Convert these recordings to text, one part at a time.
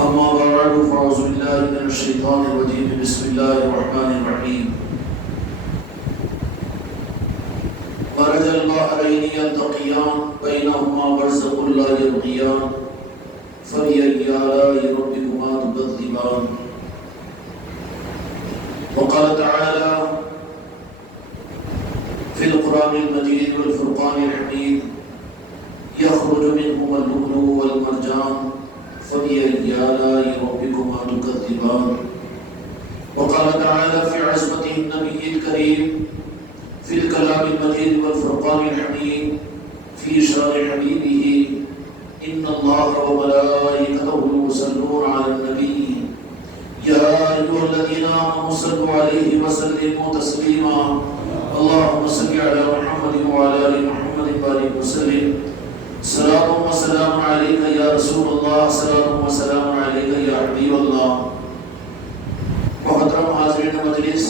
أما بعد فأعوذ بالله من الشيطان الرجيم بسم الله الرحمن الرحيم مرج البحرين يلتقيان بينهما برزخ لا يبغيان فبأي آلاء ربكما تكذبان وقال تعالى في القرآن المجيد والفرقان الحميد يخرج منهما اللؤلؤ والمرجان فبأي آلاء ربكما تكذبان وقال تعالى في عصمته النبي الكريم في الكلام المجيد والفرقان الحميد في شان حبيبه إن الله وملائكته يصلون على النبي يا أيها الذين آمنوا صلوا عليه وسلموا تسليما اللهم صل على محمد وعلى آل محمد وبارك وسلم صلاة وسلام عليك يا رسول الله صلاة وسلام عليك يا حبيب الله محترم حاضرین مجلس،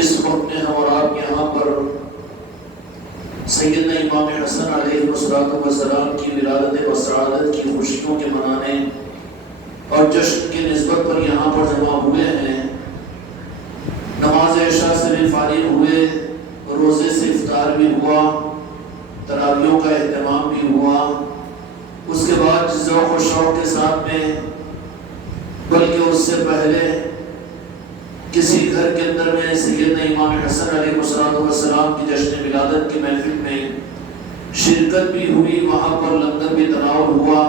اس وقت میں ہم اور آپ یہاں پر سیدنا امام حسن علیہ السلام کی ولادت و سعادت کی خوشیوں کے منانے اور جشن کی نسبت پر یہاں پر جمع ہوئے ہیں۔ نماز عشاء سے بھی فارغ ہوئے، روزے سے افطار بھی ہوا، تراویحوں کا اہتمام بھی ہوا، اس کے بعد ذوق و شوق کے ساتھ میں، بلکہ اس سے پہلے کسی گھر کے اندر میں سیدنا امام حسن علیہ السلام کی جشن ولادت کی محفل میں شرکت بھی ہوئی، وہاں پر لنگر بھی تناول ہوا۔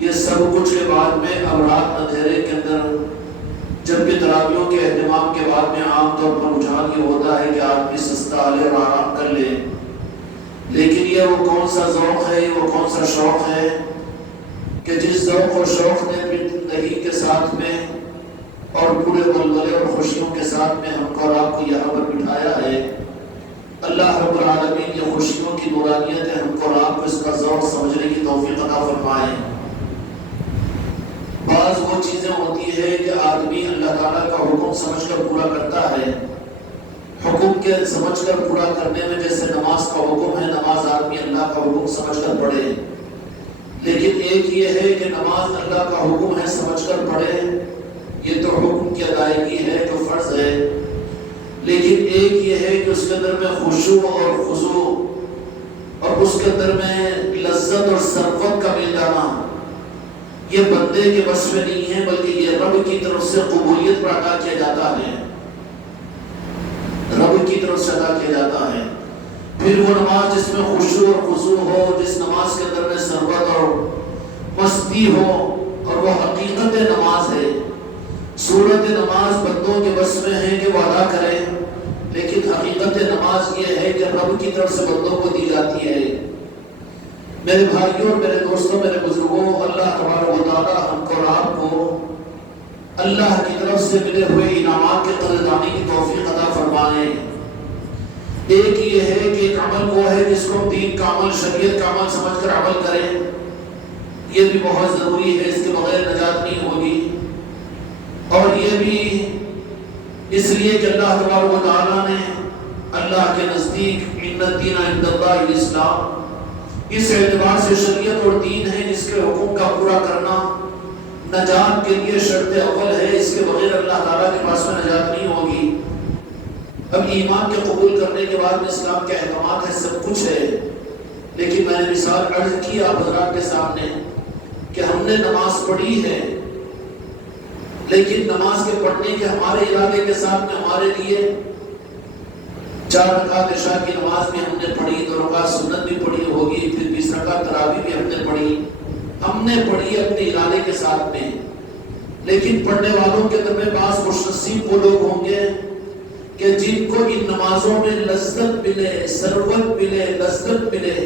یہ سب کچھ کے بعد میں اب رات اندھیرے کے اندر جبکہ تراویحوں کے اہتمام کے بعد میں عام طور پر رجحان یہ ہوتا ہے کہ آدمی سستا لے اور آرام کر لے، لیکن یہ وہ کون سا ذوق ہے، یہ وہ کون سا شوق ہے کہ جس ذوق و شوق نے اپنی زندگی کے ساتھ میں اور پورے ولولے اور خوشیوں کے ساتھ میں ہم کو اور آپ کو یہاں پر بٹھایا ہے۔ اللہ رب العالمین یہ خوشیوں کی نورانیت ہے، ہم کو اور آپ کو اس کا ذوق سمجھنے کی توفیق عطا فرمائے۔ بعض وہ چیزیں ہوتی ہے کہ آدمی اللہ تعالیٰ کا حکم سمجھ کر پورا کرتا ہے، حکم کے سمجھ کر پورا کرنے میں جیسے نماز کا حکم ہے، نماز آدمی اللہ کا حکم سمجھ کر پڑھے، لیکن ایک یہ ہے کہ نماز اللہ کا حکم ہے سمجھ کر پڑھے، یہ تو حکم کی ادائیگی ہے جو فرض ہے، لیکن ایک یہ ہے کہ اس کے اندر میں خشوع اور خضوع اور اس کے اندر میں لذت اور سرفت کا مل جانا، یہ بندے کے بس میں نہیں ہے، بلکہ یہ رب کی طرف سے قبولیت پر عطا کیا جاتا ہے، رب کی طرف سے عطا کیا جاتا ہے۔ پھر وہ نماز جس میں خشوع اور خضوع ہو، جس نماز کے اندر میں سرفت اور مستی ہو، اور وہ حقیقت نماز ہے۔ صورت نماز بندوں کے بس میں ہے کہ وہ ادا کریں، لیکن حقیقت نماز یہ ہے کہ رب کی طرف سے بندوں کو دی جاتی ہے۔ میرے بھائیوں اور میرے دوستوں، میرے بزرگوں، اللہ تبارک و تعالیٰ ہم کو اور آپ کو اللہ کی طرف سے ملے ہوئے انعامات کے قدردانی کی توفیق عطا فرمائے۔ ایک یہ ہے کہ ایک عمل وہ ہے جس کو دین کا عمل، شریعت کا عمل سمجھ کر عمل کریں، یہ بھی بہت ضروری ہے، اس کے بغیر نجات نہیں ہوگی۔ اور یہ بھی اس لیے کہ اللہ تبارک و تعالیٰ نے اللہ کے نزدیک ان الدین عند اللہ الاسلام، اس اعتبار سے شریعت اور دین ہے جس کے حکم کا پورا کرنا نجات کے لیے شرط اول ہے، اس کے بغیر اللہ تعالیٰ کے پاس میں نجات نہیں ہوگی۔ اب ایمان کے قبول کرنے کے بعد میں اسلام کے احکامات ہے، سب کچھ ہے، لیکن میں نے مثال عرض کی آپ حضرات کے سامنے کہ ہم نے نماز پڑھی ہے، لیکن نماز کے پڑھنے کے ہمارے ارادے کے ساتھ میں ہمارے لیے 4 رکعت عشاء کی نماز بھی ہم نے پڑھی، 2 رکعت سنت بھی پڑھی ہوگی، پھر 20 رکعت تراویح بھی ہم نے پڑھی اپنے ارادے کے ساتھ میں، لیکن پڑھنے والوں کے اندر میں بعض خوش نصیب وہ لوگ ہوں گے کہ جن کو ان نمازوں میں لذت ملے، سرورت ملے، لذت ملے،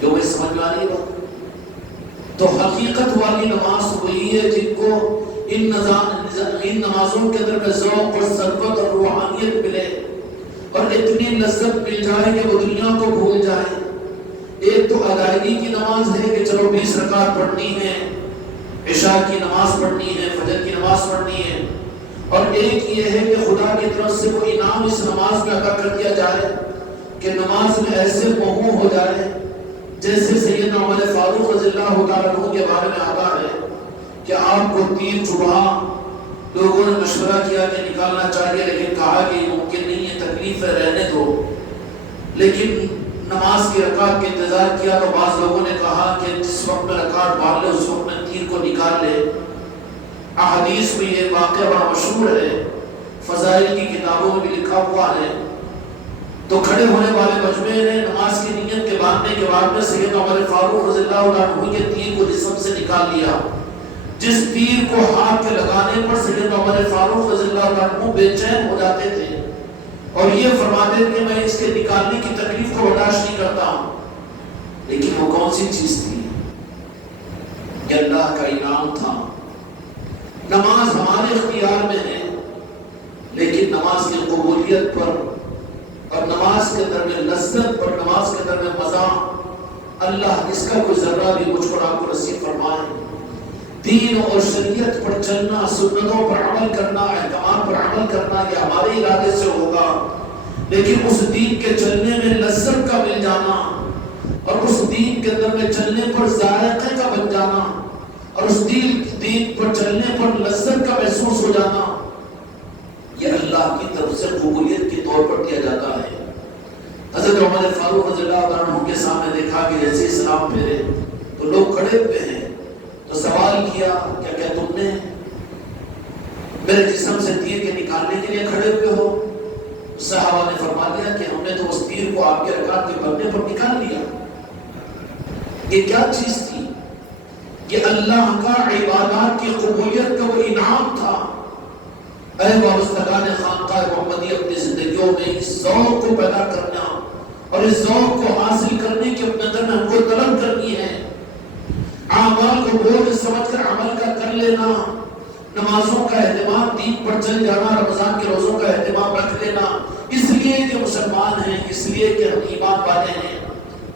جو میں سمجھ میں آ رہی بات۔ تو حقیقت والی نماز وہی ہے جن کو ان نمازوں کے اندر میں ذوق اور سرفت اور روحانیت ملے اور اتنی لذت مل جائے کہ وہ دنیا کو بھول جائے۔ ایک تو ادائیگی کی نماز ہے کہ چلو 20 رکعت پڑھنی ہے، عشاء کی نماز پڑھنی ہے، فجر کی نماز پڑھنی ہے، اور ایک یہ ہے کہ خدا کی طرف سے وہ انعام اس نماز میں عطا کر دیا جائے کہ نماز میں ایسے مغموم ہو جائے جیسے سیدنا عمر فاروق اللہ تعالیٰ عنہ کے بارے میں آتا ہے کہ آپ کو تیر چبھا، لوگوں نے مشورہ کیا کہ نکالنا چاہیے، لیکن کہا کہ یہ ممکن نہیں ہے، تکلیف ہے، رہنے دو۔ لیکن نماز کی رکعت کے انتظار کیا تو بعض لوگوں نے کہا کہ جس وقت میں رکعت پڑھ لے اس وقت میں تیر کو نکال لے۔ احادیث میں یہ واقعہ بڑا مشہور ہے، فضائل کی کتابوں میں بھی لکھا ہوا ہے۔ تو کھڑے ہونے والے مجمع نے نماز کی نیت کے باندھنے کے بعد میں سیدنا عمر فاروق رضی اللہ عنہ کے تیر کو جسم سے نکال لیا۔ جس تیر کو ہاتھ کے لگانے پر سیدنا عمر فاروق رضی اللہ عنہ بے چین ہو جاتے تھے اور یہ فرماتے تھے کہ میں اس کے نکالنے کی تکلیف کو برداشت نہیں کرتا ہوں۔ لیکن وہ کون سی چیز تھی؟ کہ اللہ کا انعام تھا۔ نماز ہمارے اختیار میں ہے، لیکن نماز کی قبولیت پر اور نماز کے اندر میں لذت اور نماز کے اندر میں مزہ، اللہ اس کا کوئی ذرہ بھی مجھ کو آپ کو نصیب فرمائے۔ دین اور شریعت پر چلنا، سنتوں پر عمل کرنا، احکامات پر عمل کرنا یہ ہمارے ارادے سے ہوگا، لیکن اس دین کے چلنے میں لذت کا مل جانا اور اس دین کے اندر میں چلنے پر ذائقے کا بن جانا اور اس دین پر چلنے پر لذت کا محسوس ہو جانا، یہ اللہ کی طرف سے قبولیت کے طور پر کیا جاتا ہے۔ حضرت عمر فاروق رضی اللہ عنہ کے سامنے دیکھا کہ جیسے سلام پھیرے تو لوگ کھڑے ہوئے ہیں، تو سوال کیا کہ تم نے میرے جسم سے تیر کے نکالنے کے لیے کھڑے ہوئے ہو؟ صحابہ نے فرما دیا کہ ہم نے تو اس تیر کو آپ کے رکعت کے بندے پر نکال لیا۔ یہ کیا چیز تھی؟ یہ اللہ کا عبادات کی قبولیت کا وہ انعام تھا۔ اے وابستگان خانقاہ محمدی، اپنی زندگیوں میں اس ذوق کو پیدا کرنا اور اس ذوق کو حاصل کرنے کی اپنے اندر میں ہم کو طلب کرنی ہے۔ اعمال کو بوجھ سمجھ کر عمل کا کر لینا، نمازوں کا اہتمام، دین پر چل جانا، رمضان کے روزوں کا اہتمام رکھ لینا، اس لیے کہ مسلمان ہیں، اس لیے کہ ہم ایمان والے ہیں،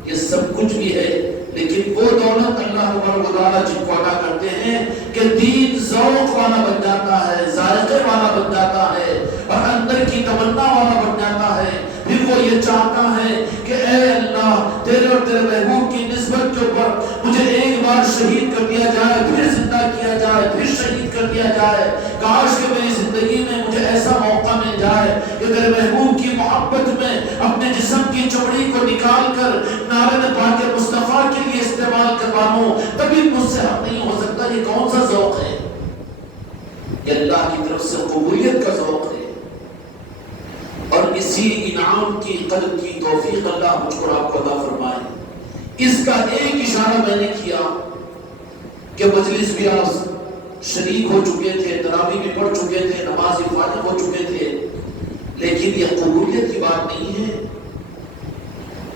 یہ سب کچھ بھی ہے، لیکن وہ دولت اللہ تعالیٰ جن کو عطا کرتے ہیں کہ دین ذوق والا بن جاتا ہے، ذائقے والا بن جاتا ہے اور اندر کی تمنا والا بن جاتا ہے۔ پھر وہ یہ چاہتا ہے کہ اے اللہ، تیرے اور تیرے محبوب کی نسبت کے اوپر مجھے ایک بار شہید کر دیا جائے، پھر زندہ کیا جائے، پھر شہید کر دیا جائے۔ کاش کہ میری زندگی میں مجھے ایسا موقع مل جائے کہ تیرے محبوب کی محبت میں اپنے جسم کی چمڑی کو نکال کر نارد پاک مصطفیٰ کے لیے استعمال کرواؤں، تبھی مجھ سے حق نہیں ہو سکتا۔ یہ کون سا ذوق ہے؟ یہ اللہ کی طرف سے قبولیت کا ذوق ہے، اور اسی انعام کی قدر کی توفیق اللہ مجھ کو آپ کو عطا فرمائے۔ اس کا ایک اشارہ میں نے کیا کہ مجلس بھی آپ شریک ہو چکے تھے، تراویح بھی پڑھ چکے تھے، نماز بھی فارغ ہو چکے تھے، لیکن یہ قبولیت کی بات نہیں ہے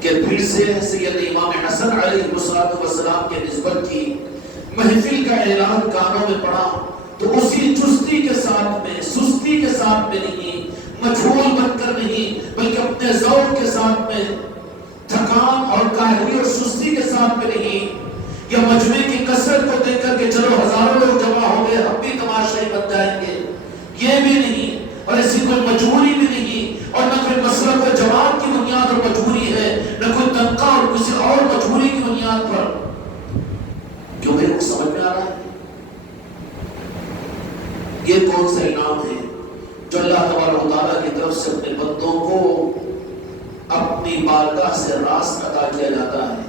کہ پھر سے سید امام حسن علیہ السلام کے نسبت کی محفل کا اعلان کانوں میں پڑا تو اسی چستی کے ساتھ میں، سستی کے ساتھ میں نہیں، مجھول بن کر نہیں، بلکہ اپنے ذوق کے ساتھ میں، تھکان اور کاہلی اور سستی کے ساتھ میں نہیں، یا مجمع کی کثرت کو دیکھ کر کہ چلو ہزاروں لوگ جمع ہو گئے ہم بھی تماشائی بن جائیں گے، یہ بھی نہیں، اور ایسی کوئی مجبوری بھی نہیں، اور نہ کوئی مسلک و جماعت کی بنیاد اور مجبوری ہے، نہ کوئی تنخواہ اور کسی اور مجبوری کی بنیاد پر۔ کیوں میرے کو سمجھ میں آ رہا ہے؟ یہ کون سا انعام ہے جو اللہ تبارک و تعالیٰ کی طرف سے اپنے بندوں کو اپنی بارگاہ سے راست عطا کیا جاتا ہے،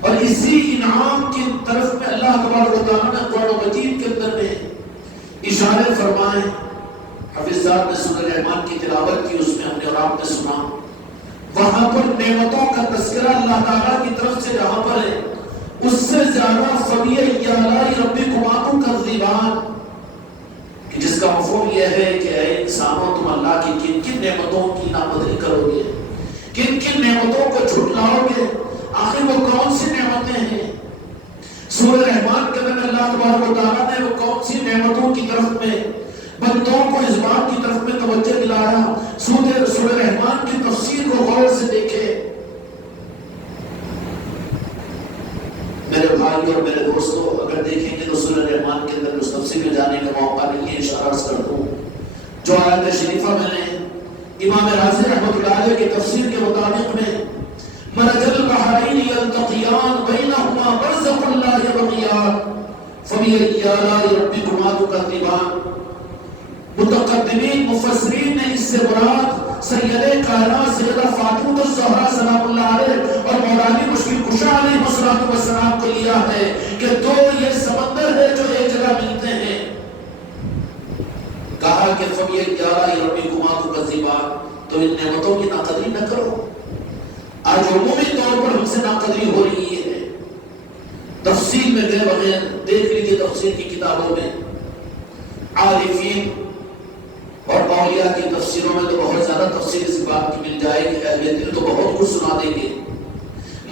اور اسی انعام کی طرف میں اللہ تبارک و تعالیٰ نے قرآن مجید کے اندر میں اشارے فرمائے۔ حافظ صاحب نے سورہ رحمان کی تلاوت کی، اس میں ہم نے اور آپ نے سنا، وہاں پر نعمتوں کا تذکرہ اللہ تعالیٰ کی طرف سے جہاں پر ہے، اس سے زیادہ فَبِأَيِّ آلَاءِ رَبِّكُمَا تُكَذِّبَانِ، کہ جس کا مفہوم یہ ہے کہ اے انسانوں، تم اللہ کی کن کن نعمتوں کی نابودی کرو گے، کن کن نعمتوں کو جھٹلاؤ گے، آخر وہ کون سی نعمتیں ہیں؟ سورہ رحمان کے اندر اللہ تبارک و تعالیٰ نے وہ کون سی نعمتوں کی طرف میں بندوں کو اس بات کی طرف میں توجہ دلایا۔ سورہ رحمان کی تفسیر کو غور سے دیکھے میرے بھائی اور میرے دوستوں، اگر دیکھیں گے تو سورہ رحمان کے اندر اس تفسیر میں جانے کا موقع نہیں ہے، اشارہ کر دوں جو آیت شریفہ میں نے امام رازی رحمۃ اللہ علیہ کی تفسیر کے مطابق میں مرج البحرین یلتقیان بینہما برزخ لا فَبِأَيِّ آلَاءِ رَبِّكُمَا تُكَذِّبَانِ۔ متقدمین مفسرین نے اس سے مراد سید کائنات سیدہ فاطمہ الزہرا سلام اللہ علیہ اور مولا علی مشکل کشا علیہ السلام کو لیا ہے کہ دو یہ سمندر ہے جو ایک جگہ ملتے ہیں۔ کہا کہ فَبِأَيِّ آلَاءِ رَبِّكُمَا تُكَذِّبَانِ، تو ان نعمتوں کی ناقدری نہ کرو۔ آج عمومی طور پر ہم سے ناقدری ہو رہی ہے، تفصیل میں گئے بغیر دیکھ لیجیے تفصیل کی کتابوں میں عارفین اور اولیاء کی تفسیروں میں تو بہت زیادہ تفصیل اس بات کی مل جائے گی، اہل دل تو بہت کچھ سنا دیں گے۔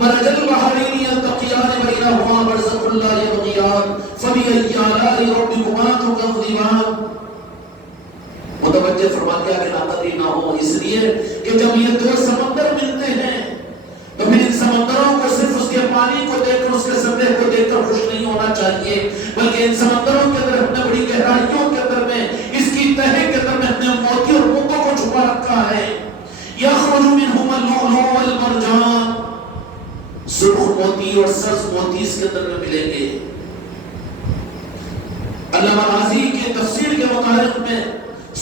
مرج البحرین یلتقیان بینہما برزخ لا یبغیان فبأی آلاء ربکما تکذبان۔ متوجہ فرما دیا کہ ناقدری نہ ہو، اس لیے کہ جب یہ دو سمندر ملتے ہیں تو پھر ان سمندروں کو صرف اس کے پانی کو دیکھ کر اس کے سطح کو دیکھ کر خوش نہیں ہونا چاہیے، بلکہ ان سمندروں کے اندر اپنے بڑی گہرائیوں کے اندر میں اس کی تہ کے اندر میں اپنے موتی اور موتوں کو چھپا رکھا ہے۔ یخرج منہما اللؤلؤ والمرجان، سرخ موتی اور سبز موتی اس کے اندر میں ملیں گے۔ علامہ غازی کے تفسیر کے مطابق میں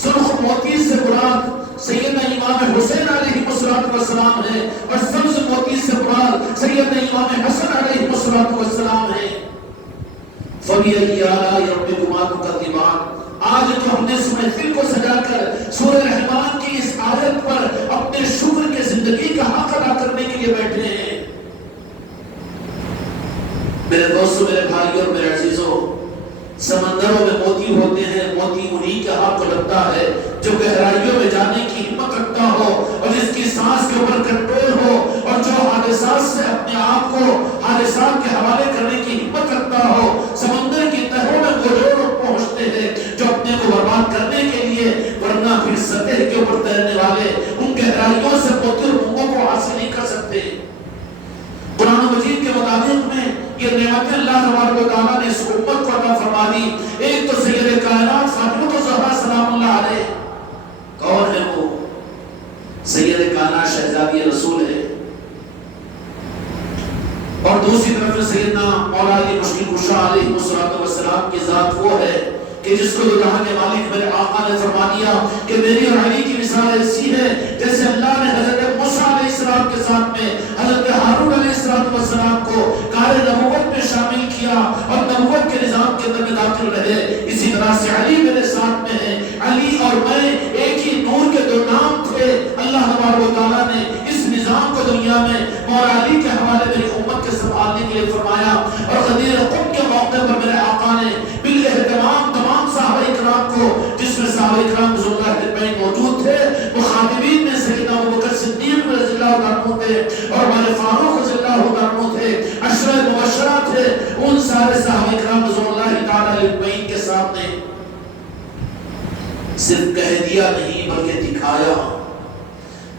سرخ موتی سے مراد سیدنا امام حسین علیہ السلام ہے اور سبز موتی سے مراد سیدنا امام حسن علیہ السلام ہے۔ فَبِأَيِّ آلَاءِ رَبِّكُمَا تُكَذِّبَانِ۔ آج تو ہم نے اس محفل کو سجا کر سورہ رحمان کی اس آیت پر اپنے شکر کے زندگی کا حق ادا کرنے کے لیے بیٹھے ہیں۔ میرے دوستو، میرے بھائیوں اور میرے عزیزوں، سمندروں میں موتی ہوتے ہیں، موتی انہی کے ہاتھ کو لگتا ہے جو گہرائیوں میں جانے کی ہمت رکھتا ہو اور جس کی سانس کے اوپر کنٹرول ہو اور جو حادثات سے اپنے آپ کو حادثات کے حوالے کرنے کی ہمت رکھتا ہو۔ سمندر کی تہوں میں وہ لوگ پہنچتے ہیں جو اپنے کو برباد کرنے کے لیے، ورنہ پھر سطح کے اوپر تیرنے والے ان گہرائیوں سے موتی اور موتوں کو حاصل نہیں کر سکتے۔ قرآن مجید کے مطابق میں یہ نعمت اللہ تبارک و تعالیٰ نے اس امت کو عطا فرما دی۔ ایک تو سید کائنات فاطمہ الزہرا سلام اللہ علیہ، کون ہے وہ؟ سید کائنات شہزادی رسول ہے، اور دوسری طرف سیدنا مولا علی مشکل کشا علیہ السلام کی ذات وہ ہے کہ جس کو دو جہاں کے مالک میرے آقا نے فرما دیا کہ میری اور علی کی مثال ایسی ہے جیسے اللہ نے حضرت موسیٰ علیہ السلام کے ساتھ میں حضرت ہارون علیہ السلام کو کار نبوت میں شامل کیا اور نبوت کے نظام کے اندر میں داخل رہے، اسی طرح سے علی میرے ساتھ میں ہے۔ علی اور میں ایک ہی نور کے دو نام تھے۔ اللہ تبارک و تعالیٰ نے اس نظام کو دنیا میں مولا علی کے حوالے میری امت کے سنبھالنے کے لیے فرمایا، اور غدیر قم کے موقع پر میرے آقا نے بالاہتمام تمام صحابہ اکرام کو، جس میں صحابہ اکرام رضی اللہ عنہم موجود تھے، مخاطبین میں سیدنا ابوبکر صدیق رضی اللہ عنہ تھے اور عمر فاروق رضی اللہ عنہ تھے، عشرہ مبشرہ تھے، ان سارے صحابہ اکرام رضی اللہ تعالی عنہم کے سامنے صرف کہہ دیا نہیں بلکہ دکھایا۔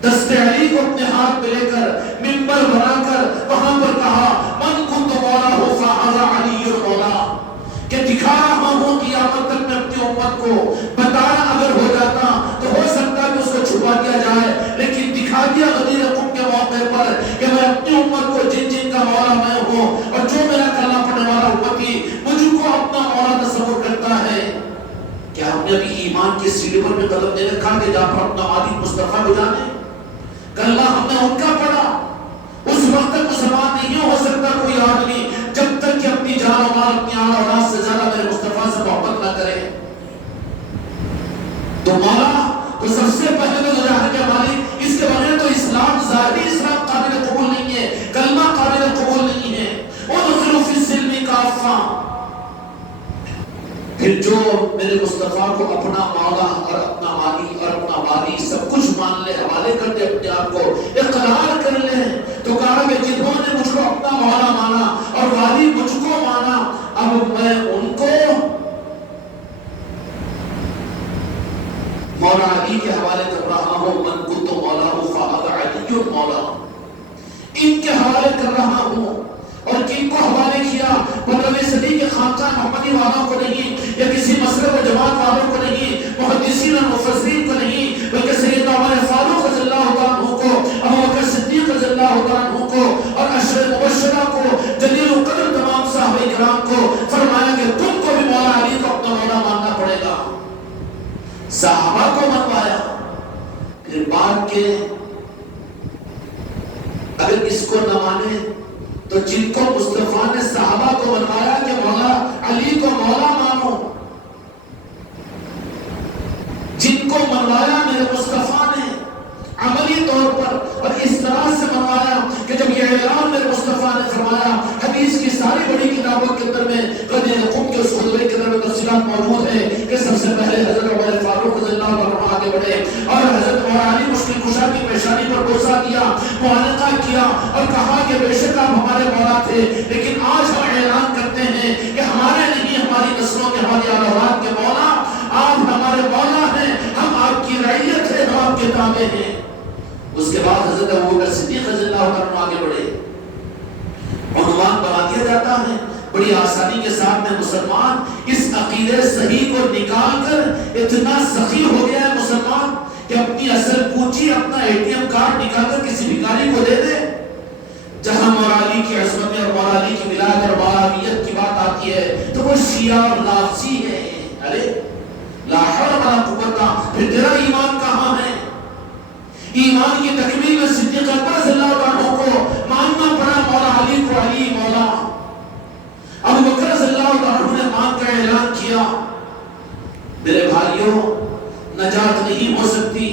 دست علی کو اپنے ہاتھ میں لے کر منبر بنا کر وہاں پر کہا من کنت مولا ہو فہذا علی مولا، کہ دکھا رہا ہوں قیامت تک میں اپنی امت کو، بتانا اگر ہو جاتا تو ہو سکتا کہ اس کو چھپا دیا جائے، لیکن دکھا دیا غدیر قم کے موقع پر کہ میں اپنی امت کو جن جن کا مولا میں ہوں، اور جو میرا کلمہ پڑھنے والا امتی مجھ کو اپنا مولا تصور کرتا ہے۔ کیا ہم نے ابھی ایمان کی سیڑھی پر بھی قدم دے رکھا کہ جہاں پر اپنا مالک مصطفیٰ کو جانے؟ کلمہ ہم نے ان کا پڑھا، اس وقت تک مسلمان نہیں ہو سکتا کوئی آدمی جب تک کہ اپنی جان و مال، اپنی آل اولاد سے زیادہ میرے مصطفیٰ سے محبت نہ کرے۔ تو مولا تو سب سے پہلے تو جہاں کے مالک، اس کے بغیر تو اسلام، ظاہری اسلام قابل قبول نہیں ہے، کلمہ قابل قبول نہیں ہے۔ ادخلوا فی السلم کافہ، پھر جو میرے مصطفیٰ کو اپنا مولا اور اپنا مالی اور اپنا باری سب کچھ مان لے، حوالے کر دے، اپنے آپ کو اقرار کر لے، تو کہا کہ جنہوں نے مجھ کو اپنا مولا مانا اور والی مجھ کو مانا، اب میں ان کو مولا علی کے حوالے کر رہا ہوں۔ من کنت مولا فہذا علی مولا، ان کے حوالے کر رہا ہوں۔ اور کن کو حوالے کیا؟ 15ویں صدی کے خاقان محمدی والوں کو نہیں، یا کسی مسلک و جماعت والوں کو نہیں، محدثین اور مفسرین کو نہیں، بلکہ سیدنا عمر فاروق رضی اللہ عنہ کو، ابوبکر صدیق رضی اللہ عنہ کو، اور عشرہ مبشرہ کو، جلیل القدر تمام صحابہ کرام کو فرمایا کہ تم اندر میں غدیر قم کے اس خطبے کے اندر میں تفصیلات موجود ہیں کہ سب سے پہلے حضرت عمر فاروق رضی اللہ عنہ آگے بڑھے اور حضرت عمر علی مشکل کشا کی پیشانی پر بوسہ کیا، معانقہ کیا اور کہا کہ بے شک آپ ہمارے مولا تھے، لیکن آج ہم اعلان کرتے ہیں کہ ہمارے نہیں، ہماری نسلوں کے، ہماری اولاد کے مولا آپ ہمارے مولا ہیں، ہم آپ کی رعیت ہیں، ہم آپ کے تابع ہیں۔ اس کے بعد حضرت ابوبکر صدیق رضی اللہ عنہ آگے بڑھے، عنوان بنا دیا جاتا ہے بڑی آسانی کے ساتھ میں مسلمان اس عقیدے صحیح کو نکال کر اتنا سخی ہو گیا ہے مسلمان کہ اپنی اصل پونجی، اپنا ATM کارڈ نکال کر کسی بھکاری کو دے دے۔ جہاں مولا علی کی عظمت اور مولا علی کی ولایت اور مولاویت کی بات آتی ہے تو وہ شیعہ اور لافظی ہے۔ ارے لا حول ولا قوت، پھر تیرا ایمان کہاں ہے؟ ایمان کی تکمیل میں صدیق اکبر رضی اللہ عنہ کو ماننا پڑا، مولا علی کو علی مولا۔ ابو بکر رضی اللہ عنہ نے مان کا اعلان کیا۔ میرے بھائیوں، نجات نہیں ہو سکتی،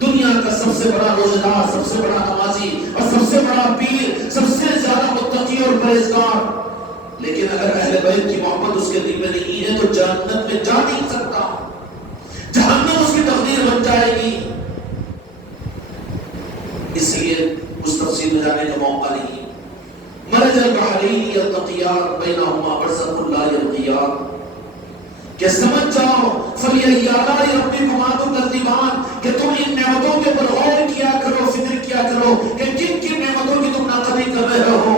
دنیا کا سب سے بڑا روزدار، سب سے بڑا نمازی اور سب سے بڑا پیر، سب سے زیادہ متقی اور پرہیزگار، لیکن اگر اہل بیت کی محبت اس کے دل میں نہیں ہے تو جنت میں جا نہیں سکتا، جہنم اس کی تقدیر بن جائے گی۔ اس لیے اس تفصیل میں جانے کا موقع نہیں۔ مرج البحرین یلتقیان بینہما برزخ لا یبغیان، کہ سمجھ جاؤ فَبِأَيِّ آلَاءِ رَبِّكُمَا تُكَذِّبَانِ، کہ تم ان نعمتوں کے پر غور کیا کرو، فکر کیا کرو کہ کن کن نعمتوں کی تم ناقدری کر رہے ہو۔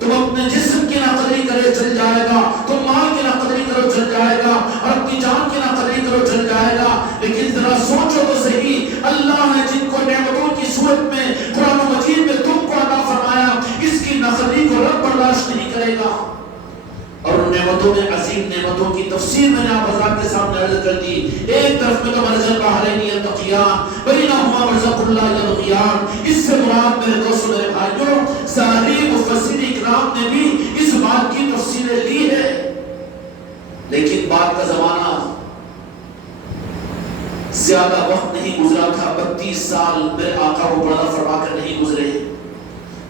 تم اپنے جسم کی ناقدری کرے چل جائے گا، تم مال کی ناقدری کرو چل جائے گا، اور اپنی جان کی ناقدری کرو چل جائے گا، لیکن ذرا سوچو تو صحیح، اللہ نے جن کو نعمتوں کی صورت میں قرآن مجید میں تم کو عطا فرمایا، اس کی ناقدری کو رب برداشت نہیں کرے گا۔ اور ان نعمتوں میں عظیم نعمتوں کی تفسیر میں نے آپ حضرات کے سامنے عرض کر دی۔ ایک طرف میں تو مرج البحرین یلتقیان بینہما برزخ لا یبغیان، اس سے مراد میرے دوستو، میرے بھائیوں، سارے مفسرین اکرام نے بھی اس بات کی تفسیریں لی ہے، لیکن بات کا زمانہ زیادہ وقت نہیں گزرا تھا، 32 سال میرے آقا کو پردہ فرما کر نہیں گزرے۔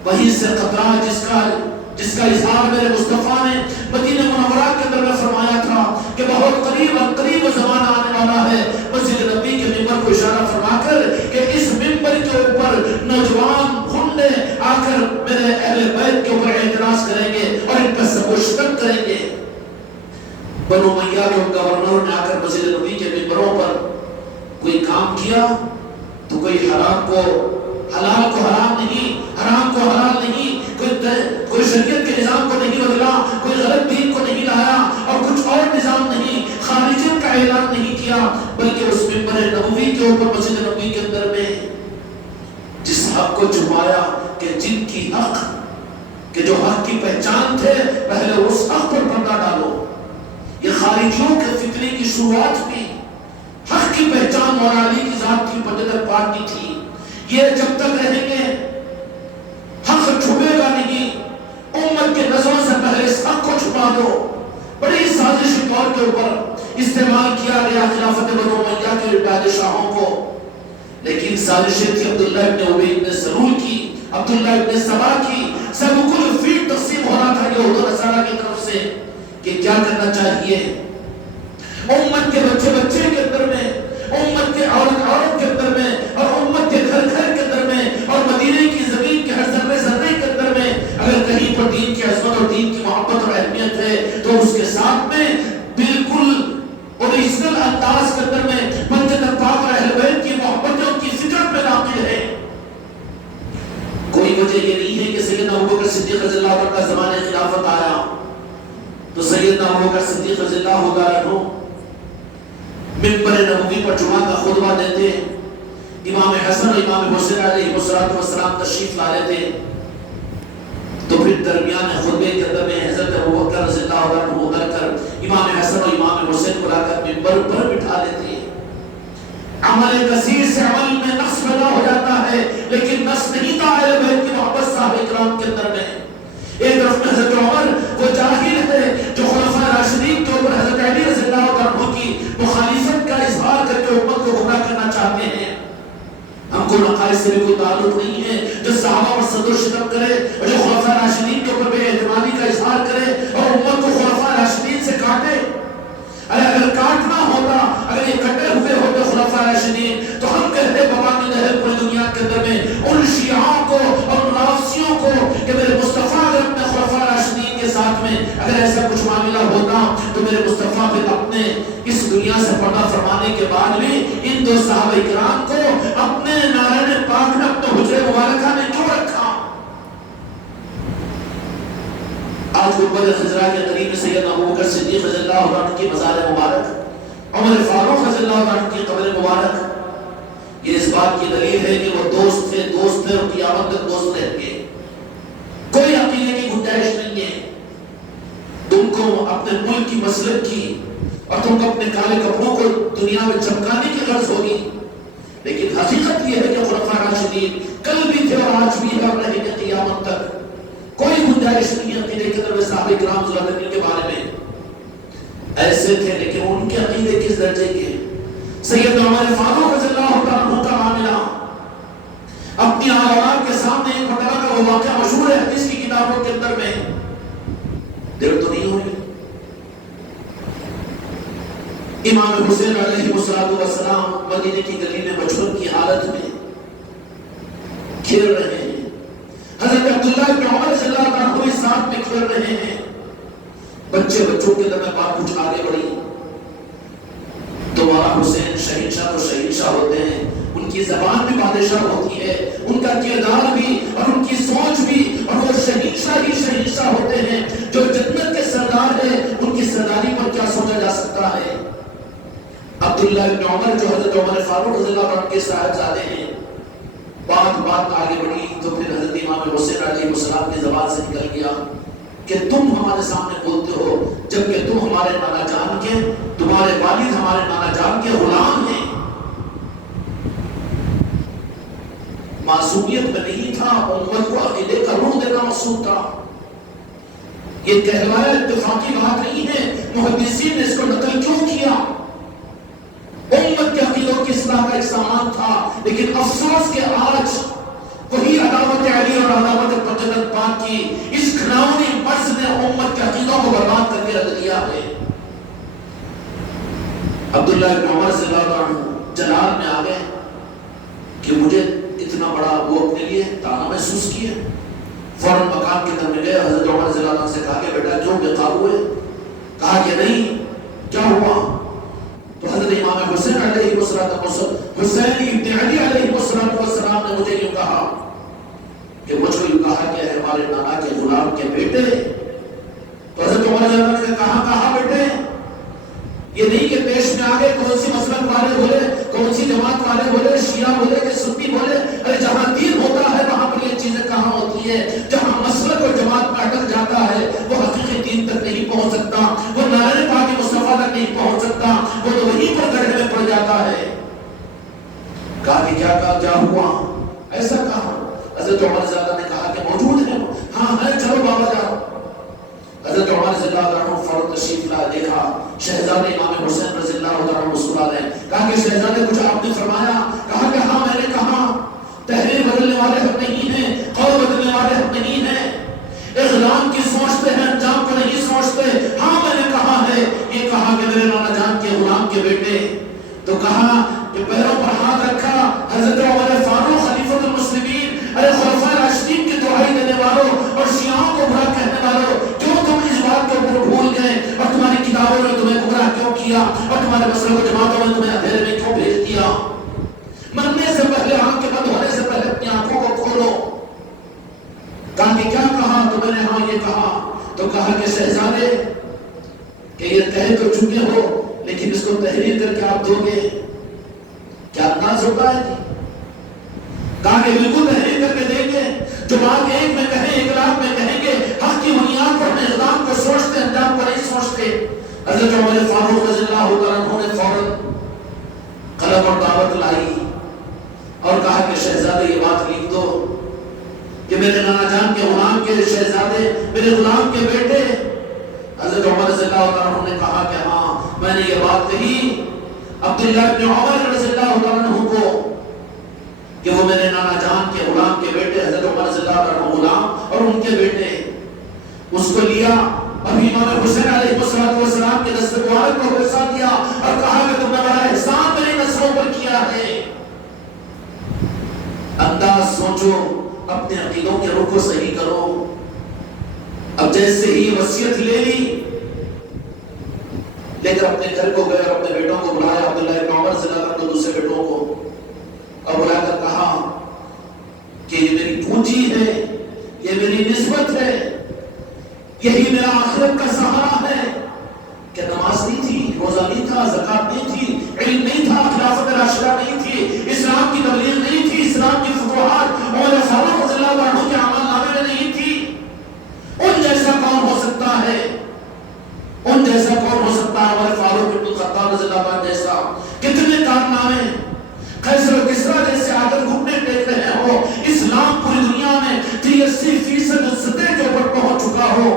وہیں سے خطرہ جس کا اظہار میرے مصطفیٰ نے مدینہ منورہ کے اندر میں فرمایا تھا کہ بہت قریب زمانہ آنے والا ہے، مسجد نبی کے ممبر کو اشارہ فرما کر کہ اس ممبر کے اوپر نوجوان گھنڈے آ کر میرے اہل بیت کے اوپر اعتراض کریں گے اور ان کا سب و شتم کریں گے۔ بنو امیہ کے گورنر نے آ کر مسجد نبی کے ممبروں پر کوئی کام کیا تو کوئی حرام کو حلال کو حرام نہیں، حرام کو حلال نہیں، کوئی شریعت کے نظام کو نہیں بدلا، کوئی غلط دین کو نہیں لایا اور کچھ اور نظام نہیں، خارجیت کا اعلان نہیں کیا، بلکہ اس ممبر نبوی کے اوپر مسجد نبوی کے اندر میں جس حق کو چھپایا کہ جن کی حق کہ جو حق کی پہچان تھے، پہلے اس حق پر پردہ ڈالو۔ یہ خارجیوں کے فتنے کی شروعات بھی حق کی پہچان مولا علی کی ذات کی مقدس پاک کی تھی۔ یہ جب تک رہیں گے حق چھپے گا نہیں، امت کے نظروں سے پہلے اس حق کو چھپا دو۔ بڑی سازشی طور کے اوپر استعمال کیا گیا خلافت بنو امیہ کے بادشاہوں کو، لیکن سازشیں تھی عبداللہ ابن ابی ابن سلول کی، عبداللہ ابن سبا کی، سب کل فیل تقسیم ہو رہا تھا یہود و نصارہ کی طرف سے کہ کیا کرنا چاہیے امت کے بچے کے اندر میں، امت کے عورت کے اندر میں، اور امت کے گھر کے اندر میں، اور مدینے کی زمین کے ہر ذرے کے اندر میں اگر کہیں پر دین کی عظمت اور دین کی محبت اور اہمیت ہے تو اس کے ساتھ میں بالکل اوریجنل انداز کے اندر میں مسجد پاک اور اہل بیت کی محبتوں کی فکر میں داخل ہے۔ کوئی وجہ یہ نہیں ہے کہ سیدنا ابوبکر صدیق رضی اللہ عنہ کا زمانے خلافت آیا تو سیدنا ابوبکر صدیق رضی اللہ عنہ ممبر نبوی پر جمعہ کا خطبہ دیتے، امام حسن اور امام حسین علیہ السلام تشریف لا لیتے، تو پھر درمیان خطبے کے اندر میں حضرت ابوبکر رضی اللہ عنہ اتر کر امام حسن اور امام حسین کو لا کر ممبر پر بٹھا لیتے۔ عمل کثیر سے عمل میں نقص پیدا ہو جاتا ہے، لیکن نقص نہیں تھا اہل بیت کی محبت صحابہ کرام کے اندر میں۔ ایک طرف میں حضرت عمر وہ جاہل ہے جو خلفاء راشدین کے اوپر حضرت علی رضی اللہ عنہ کی مخالفت کا اظہار کر کے امت کو گمراہ کرنا چاہتے ہیں۔ ہم کو نقائص سے بھی کوئی تعلق نہیں ہے، جو صحابہ پر صد و شتم کرے اور جو خلفاء راشدین کے اوپر بے اعتمادی کا اظہار کرے اور امت کو اگر ایسا کچھ معاملہ ہوتا تو میرے مصطفیٰ پھر اپنے اس دنیا سے پردہ فرمانے کے بعد بھی ان دو صحابہ کرام کو اپنے نارائن پاک نے اپنے حجرے مبارکہ میں کیوں رکھا؟ آج گنبد خضرا کے قریب سیدنا ابوبکر صدیق رضی اللہ عنہ کی مزار مبارک، عمر فاروق رضی اللہ عنہ کی قبر مبارک، یہ اس بات کی دلیل ہے کہ وہ دوست تھے اور قیامت تک دوست رہیں گے۔ کوئی عقیدے کی گنجائش نہیں ہے۔ تم کو اپنے ملک کی مسلک کی اور تم کو اپنے کالے کپڑوں کو دنیا میں چمکانے کی غرض ہوگی، لیکن حقیقت یہ ہے کہ خلفاء راشدین کل بھی تھے اور آج بھی ہے اور رہیں گے قیامت تک۔ کوئی گنجائش نہیں ہے عقیدے کے اندر۔ صحابہ کرام صلی اللہ علیہ وسلم کے بارے میں ایسے تھے، لیکن ان کے عقیدے کس درجے کے؟ سیدنا عمر فاروق رضی اللہ عنہ کا معاملہ اپنی اولاد کے سامنے ایک مرتبہ کا وہ واقعہ مشہور ہے حدیث کی کتابوں کے اندر میں، دیر تو نہیں ہوئی، امام حسین علیہ السلام مدینے کی گلی میں بچپن کی حالت میں کھیل رہے ہیں، حضرت عبداللہ بن عمر صلی اللہ عنہ بھی ساتھ میں کھیل رہے ہیں۔ بچوں کے درمیان بات کچھ آگے بڑھی تو مولا حسین شہنشاہ تو شہنشاہ ہوتے ہیں، ان کی زبان بھی بادشاہ ہوتی ہے، ان کا کردار بھی اور ان کی سوچ بھی، اور وہ شہنشاہ ہی شہنشاہ ہوتے ہیں۔ جو جنت کے سردار ہیں ان کی سرداری پر کیا سوچا جا سکتا ہے؟ عبداللہ بن عمر جو حضرت عمر فاروق رضی اللہ عنہ کے صاحبزادے ہیں، بات آگے بڑھی تو پھر حضرت امام حسین علیہ السلام کی زبان سے نکل گیا کہ تم ہمارے سامنے بولتے ہو جبکہ تم ہمارے نانا جان کے، تمہارے والد ہمارے نانا جان کے غلام ہیں۔ معصومیت میں نہیں تھا، امت کو عقیدے کا روح دینا مقصود تھا۔ یہ کہلایا اتفاقی بات نہیں ہے، محدثین نے اس کو نقل کیوں کیا؟ امت کے عقیدوں کی اصلاح کا ایک سامان تھا، لیکن افسوس کہ آج وہی عداوت علی اور عداوت پنجرت پاک کی اس گھناؤنی مرض نے امت کے عقیدوں کو برباد کر کے رکھ دیا ہے۔ عبداللہ بن عمر صلی اللہ عنہ جلال میں آ گئے کہ مجھے اتنا بڑا وہ اپنے لیے تانا محسوس کیے، فوراً مقام کے اندر ملے، حضرت عمر صلی اللہ عنہ سے کہا کہ بیٹا کیوں بے قابو ہے؟ کہا کہ نہیں، کیا ہوا؟ تو حضرت امام حسین علیہ السلام، حسین ابن علی علیہ السلام نے مجھے یوں کہا کہ مجھ کو یوں کہا کہ ہمارے نانا کے غلام کے بیٹے۔ تو حضرت عمر صلی اللہ عنہ نے کہا بیٹے؟ یہ نہیں کہ پیش میں آگے کون سی مسلک والے بولے، کون سی جماعت والے بولے، شیعہ بولے کہ سنی بولے، ارے جہاں دین ہوتا ہے وہاں پر یہ چیزیں کہاں ہوتی ہے؟ جہاں مسلک اور جماعت میں اٹک جاتا ہے وہ حقیقی دین تک نہیں پہنچ سکتا، وہ نارائن پاک مصطفیٰ تک نہیں پہنچ سکتا، وہ تو وہیں پر گڑھے میں پڑ جاتا ہے۔ کہا کہ کیا ہوا؟ ایسا کہا؟ حضرت عمر صلی اللہ عنہ نے کہا کہ موجود ہے، ہاں ہے، چلو بابا جاؤ۔ حضرت عمر رضی اللہ عنہ فوراً تشریف لا، دیکھا شہزادے امام حسین رضی اللہ عنہ مسکرا رہے ہیں، کہا کہ شہزادے کچھ آپ نے فرمایا؟ کہا کہ ہاں میں نے کہا تحریر بدلنے والے ہم نہیں ہیں، قول بدلنے والے ہم نہیں ہیں، اغلام کی سوچتے ہیں انجام کو نہیں سوچتے۔ ہاں میں نے کہا ہے، یہ کہا کہ میرے نانا جان کے غلام کے بیٹے۔ تو کہا کہ پیروں پر ہاتھ رکھا، حضرت عمر فاروق خلیفۃ المسلمین، ارے خلفاء راشدین کی دعائی دینے والوں اور شیعوں کو برا کہنے والوں، کیوں تم اس بات کے اوپر بھول گئے اور تمہاری کتابوں نے تمہیں گمراہ کیوں کیا اور تمہارے مسئلے کو جماعتوں میں تمہیں اندھیرے میں کیوں بھیج دیا؟ مرنے سے پہلے، آنکھ کے بند ہونے سے پہلے اپنی آنکھوں کو کھولو۔ کہا کہ کیا کہا؟ تو میں نے ہاں یہ کہا۔ تو کہا کہ شہزادے کہ یہ کہہ تو چکے ہو لیکن اس کو تحریر کر کے آپ دو گے، کیا انداز ہوتا ہے؟ کہا کہ بالکل تحریر کر کے دیں گے، جو بات ایک میں کہیں ایک لاکھ میں کہیں گے، حق کی بنیاد پر اپنے اقدام کو سوچتے انجام کو نہیں سوچتے۔ حضرت عمر فاروق رضی اللہ عنہ نے فوراً قلم اور دعوت لائی اور کہا کہ شہزادے یہ بات لکھ دو کہ میرے نانا جان کے غلام کے شہزادے، میرے غلام کے بیٹے۔ حضرت عمر رضی اللہ عنہ نے کہا کہ ہاں میں نے یہ بات کہی عبداللہ بن عمر رضی اللہ عنہ کو کہ وہ میرے نانا جان کے غلام کے بیٹے، حضرت عمر رضی اللہ عنہ غلام اور ان کے بیٹے۔ اس کو لیا اور امام حسین علیہ السلام کے دست مبارک کو پیسہ دیا اور کہا کہ تم نے بڑا احسان میری نسلوں پر کیا ہے۔ انداز سوچو، اپنے عقیدوں کے رخ کو صحیح کرو۔ اب جیسے ہی وصیت لے لی، لے کر اپنے گھر کو گئے اور اپنے بیٹوں کو بلایا، عبداللہ ابن عمر سے لے کر دوسرے بیٹوں کو، اور بلا کر کہا کہ یہ میری پونجی ہے، یہ میری نسبت ہے، یہی میرا آخرت کا سہارا ہے۔ کہ نماز نہیں تھی، روزہ نہیں تھا، زکات نہیں تھی، علم نہیں تھا، خلافت راشدہ نہیں تھی، اسلام کی تبلیغ نہیں تھی، اسلام کی فتوحات عمر فاروق رضی اللہ عنہ کے عمل نامے میں نہیں تھی۔ ان جیسا کون ہو سکتا ہے؟ ان جیسا کون ہو سکتا ہے؟ عمر فاروق بن الخطاب رضی اللہ عنہ جیسا کتنے کارنامے، قیصر و کسریٰ جیسے آدر گھٹنے ٹیک رہے ہو، اسلام پوری دنیا میں 83% سطح کے اوپر پہنچ چکا ہو،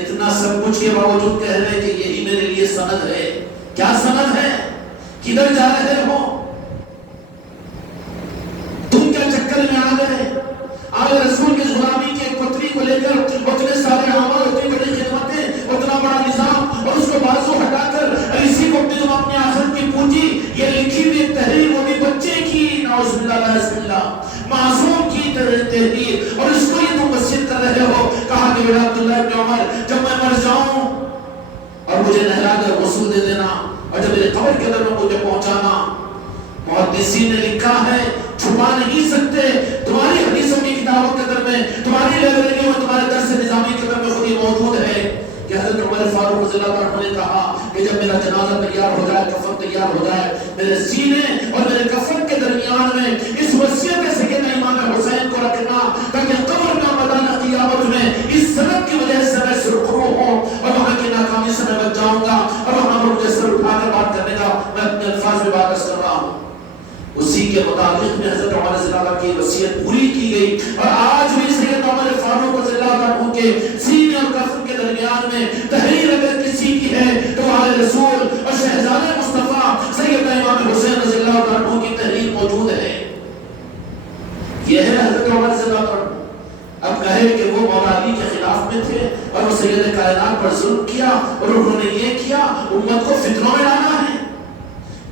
اتنا سب کچھ کے باوجود کہہ رہے کہ یہی میرے لیے سند ہے۔ کیا سند ہے؟ کدھر جا رہے ہو؟ تم کیا چکر میں آ گئے؟ آج رسول کی غلامی کی ایک پتری کو لے کر اتنے سارے عمل، اتنی بڑی خدمتیں، اتنا بڑا نظام، اور اس کو بازو ہٹا کر اسی کو اپنی آخرت کی پونجی، یہ لکھی ہوئی تحریر، وہ بھی بچے کی، نعوذ باللہ نعوذ باللہ، معصوم کی تحریر، اور اس کو یہ تم وصیت کر رہے ہو۔ کہا کہ بیٹا عبداللہ ابن عمر، جب میں مر جاؤں اور مجھے نہلا کر غسل دے دینا، اور جب میرے قبر کے اندر مجھے پہنچانا۔ محدثین نے لکھا ہے، چھپا نہیں سکتے، تمہاری حدیثوں کی کتابوں کے اندر میں، تمہاری لائبریریوں میں، تمہارے درس نظامی کے اندر میں خود ہی موجود ہے کہ حضرت عمر فاروق رضی اللہ عنہ نے کہا کہ جب میرا جنازہ تیار ہو جائے، کفن تیار ہو جائے، میرے سینے اور میرے کفن کے درمیان میں اس وصیت سے سیدنا امام حسین کو رکھنا، تاکہ قبر کا میدان قیامت میں اس سند کی وجہ سے میں سرخرو ہوں اور وہاں کی ناکامی سے میں بچ جاؤں گا، اور وہاں پر مجھے سر اٹھا کر بات کرنے کا میں اپنے الفاظ میں بات کر رہا ہوں۔ اسی کے مطابق میں حضرت عمر رضی اللہ عنہ کی وصیت پوری کی گئی، اور آج بھی سیدنا عمر فاروق رضی اللہ عنہ کے سینے اور کفن کے درمیان میں تحریر اگر کسی کی ہے تو ہمارے رسول اور شہزادے مصطفیٰ سیدنا امام حسین رضی اللہ عنہ کی تحریر موجود ہے۔ یہ ہے حضرت عمر رضی اللہ عنہ۔ اب کہے کہ وہ مولا علی کے خلاف میں تھے اور وہ سید کائنات پر ظلم کیا، اور انہوں نے یہ کیا، امت کو فتنوں میں ڈالا ہے۔